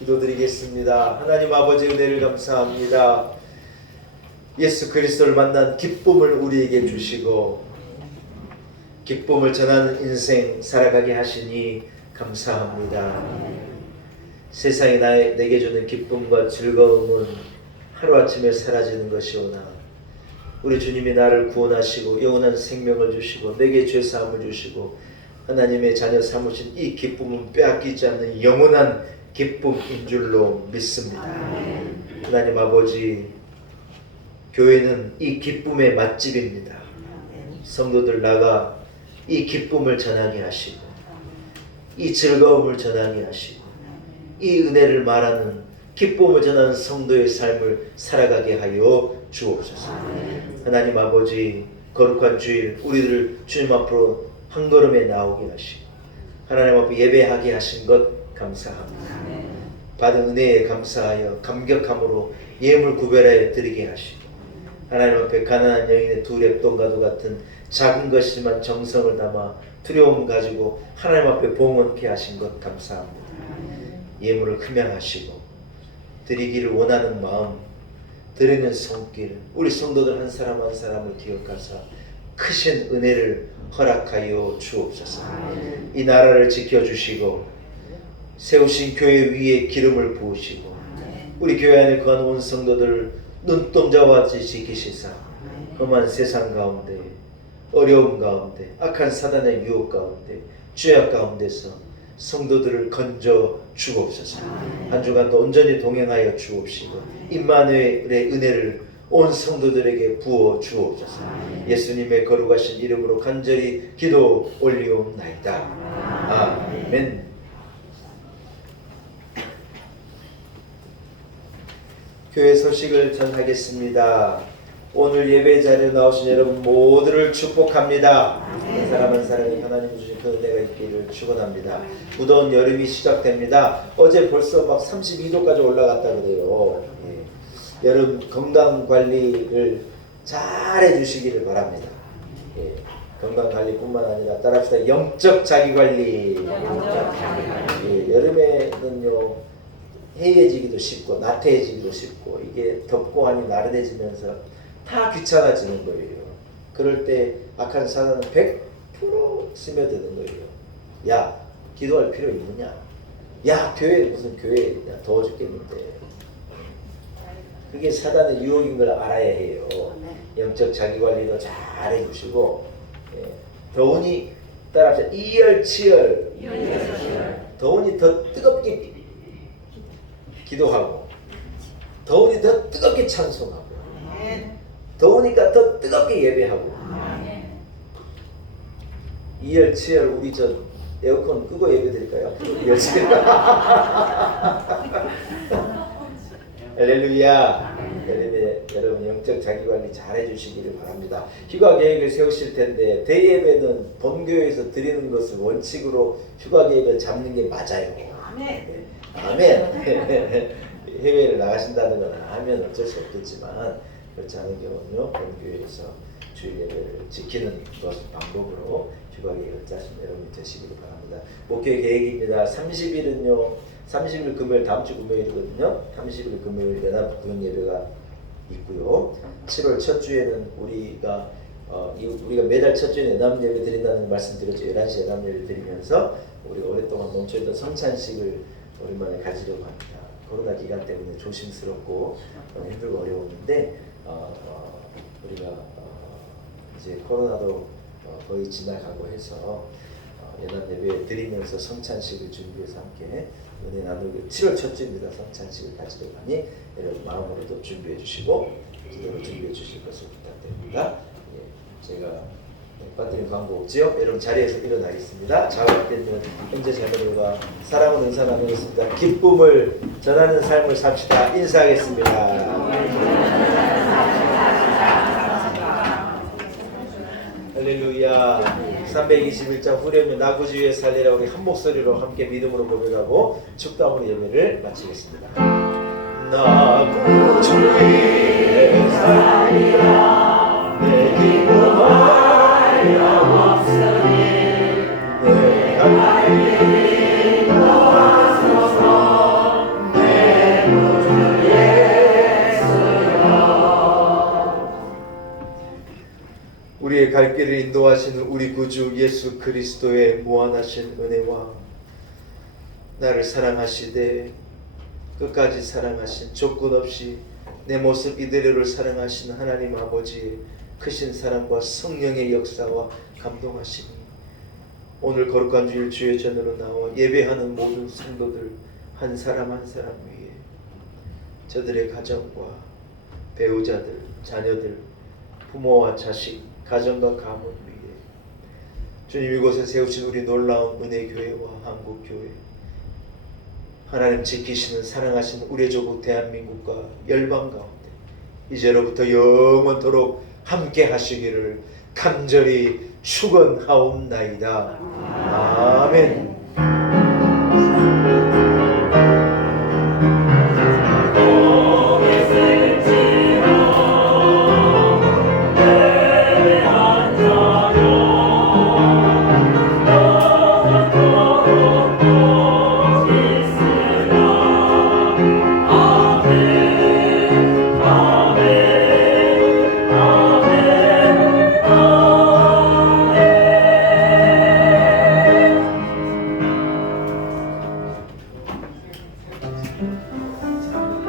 기도드리겠습니다. 하나님 아버지 은혜를 감사합니다. 예수 그리스도를 만난 기쁨을 우리에게 주시고 기쁨을 전하는 인생 살아가게 하시니 감사합니다. 세상이 내게 주는 기쁨과 즐거움은 하루아침에 사라지는 것이오나 우리 주님이 나를 구원하시고 영원한 생명을 주시고 내게 죄사함을 주시고 하나님의 자녀 삼으신 이 기쁨은 빼앗기지 않는 영원한 기쁨인 줄로 믿습니다. 하나님 아버지, 교회는 이 기쁨의 맛집입니다. 성도들 나가 이 기쁨을 전하게 하시고 이 즐거움을 전하게 하시고 이 은혜를 말하는 기쁨을 전하는 성도의 삶을 살아가게 하여 주옵소서. 하나님 아버지, 거룩한 주일 우리들을 주님 앞으로 한 걸음에 나오게 하시고 하나님 앞에 예배하게 하신 것 감사합니다. 받은 은혜에 감사하여 감격함으로 예물 구별하여 드리게 하시고 하나님 앞에 가난한 여인의 두 랩돈과도 같은 작은 것이지만 정성을 담아 두려움 가지고 하나님 앞에 봉헌케 하신 것 감사합니다. 예물을 흠양하시고 드리기를 원하는 마음, 드리는 손길, 우리 성도들 한 사람 한 사람을 기억하사 크신 은혜를 허락하여 주옵소서. 이 나라를 지켜주시고 세우신 교회 위에 기름을 부으시고 우리 교회 안에 거한 온 성도들을 눈동자와 같이 지키시사 험한 세상 가운데 어려움 가운데 악한 사단의 유혹 가운데 죄악 가운데서 성도들을 건져 주옵소서. 한 주간도 온전히 동행하여 주옵시고 임마누엘의 은혜를 온 성도들에게 부어 주옵소서. 예수님의 거룩하신 이름으로 간절히 기도 올리옵나이다. 아멘. 교회 소식을 전하겠습니다. 오늘 예배 자리에 나오신 여러분 모두를 축복합니다. 한 사람 한 사람이 하나님 주신 그 은혜가 있기를 축원합니다. 무더운 여름이 시작됩니다. 어제 벌써 막 32도까지 올라갔다 그래요. 예. 여름 건강 관리를 잘 해주시기를 바랍니다. 예. 건강 관리뿐만 아니라 따라합시다. 영적 자기 관리. 예. 여름에는요 해이해지기도 쉽고 나태해지기도 쉽고 이게 덥고 하니 나른해지면서 다 귀찮아지는 거예요. 그럴 때 악한 사단은 100% 스며드는 거예요. 야, 기도할 필요 있느냐? 야, 교회 무슨 교회냐? 더워 죽겠는데. 그게 사단의 유혹인 걸 알아야 해요. 영적 자기관리도 잘 해주시고 예. 더우니 따라합시다. 이열치열. 더우니 더 뜨겁게 기도하고 더우니 더 뜨겁게 찬송하고 더우니까 더 뜨겁게 예배하고 이열치열. 우리 저 에어컨 끄고 예배 드릴까요? 이열치열. 할렐루야. 여러분 영적 자기관리 잘 해주시기를 바랍니다. 휴가 계획을 세우실 텐데 대예배는 본교회에서 드리는 것을 원칙으로 휴가 계획을 잡는 게 맞아요. 네. 아멘. 해외를 나가신다는 건 하면 어쩔 수 없겠지만 그렇지 않은 경우는요 본교회에서 주일 예배를 지키는 것을 방법으로 휴가 계획을 짜신 여러분이 되시기를 바랍니다. 목회 계획입니다. 30일은요 30일 금요일 다음주 금요일이거든요. 30일 금요일 연합 구역 예배가 있고요. 7월 첫 주에는 우리가 매달 첫 주에 연합 예배 드린다는 말씀드렸죠. 11시에 연합 예배 드리면서 우리가 오랫동안 멈춰있던 성찬식을 오랜만에 가지려고 합니다. 코로나 기간 때문에 조심스럽고 힘들고 어려웠는데 우리가 이제 코로나도 거의 지나가고 해서 연합 예배 드리면서 성찬식을 준비해서 함께 은혜 나누기 7월 첫 주입니다. 성찬식을 가지려고 하니 여러분 마음으로도 준비해 주시고 기도로 준비해 주실 것을 부탁드립니다. 예, 제가 배터리 광고 없지요? 여러분 자리에서 일어나겠습니다. 자원되는 형제 자매들과 사랑하는 은사 나누겠습니다. 기쁨을 전하는 삶을 삽시다. 인사하겠습니다. 할렐루야. 321장 후렴이 나구주 위에 살리라. 우리 한 목소리로 함께 믿음으로 고백하고 축도함으로 예배를 마치겠습니다. 나구주 위에 살리라. 내 기쁨을 우리의 갈 길을 인도하시는 우리 구주 예수 그리스도의 무한하신 은혜와 나를 사랑하시되 끝까지 사랑하신 조건 없이 내 모습 이대로를 사랑하신 하나님 아버지의 크신 사랑과 성령의 역사와 감동하시니 오늘 거룩한 주일 주의 전으로 나와 예배하는 모든 성도들 한 사람 한 사람 위에 저들의 가정과 배우자들, 자녀들, 부모와 자식, 가정과 가문 위에 주님 이곳에 세우신 우리 놀라운 은혜교회와 한국교회 하나님 지키시는 사랑하시는 우리 조국 대한민국과 열방 가운데 이제로부터 영원토록 함께 하시기를 간절히 축원하옵나이다. 아멘.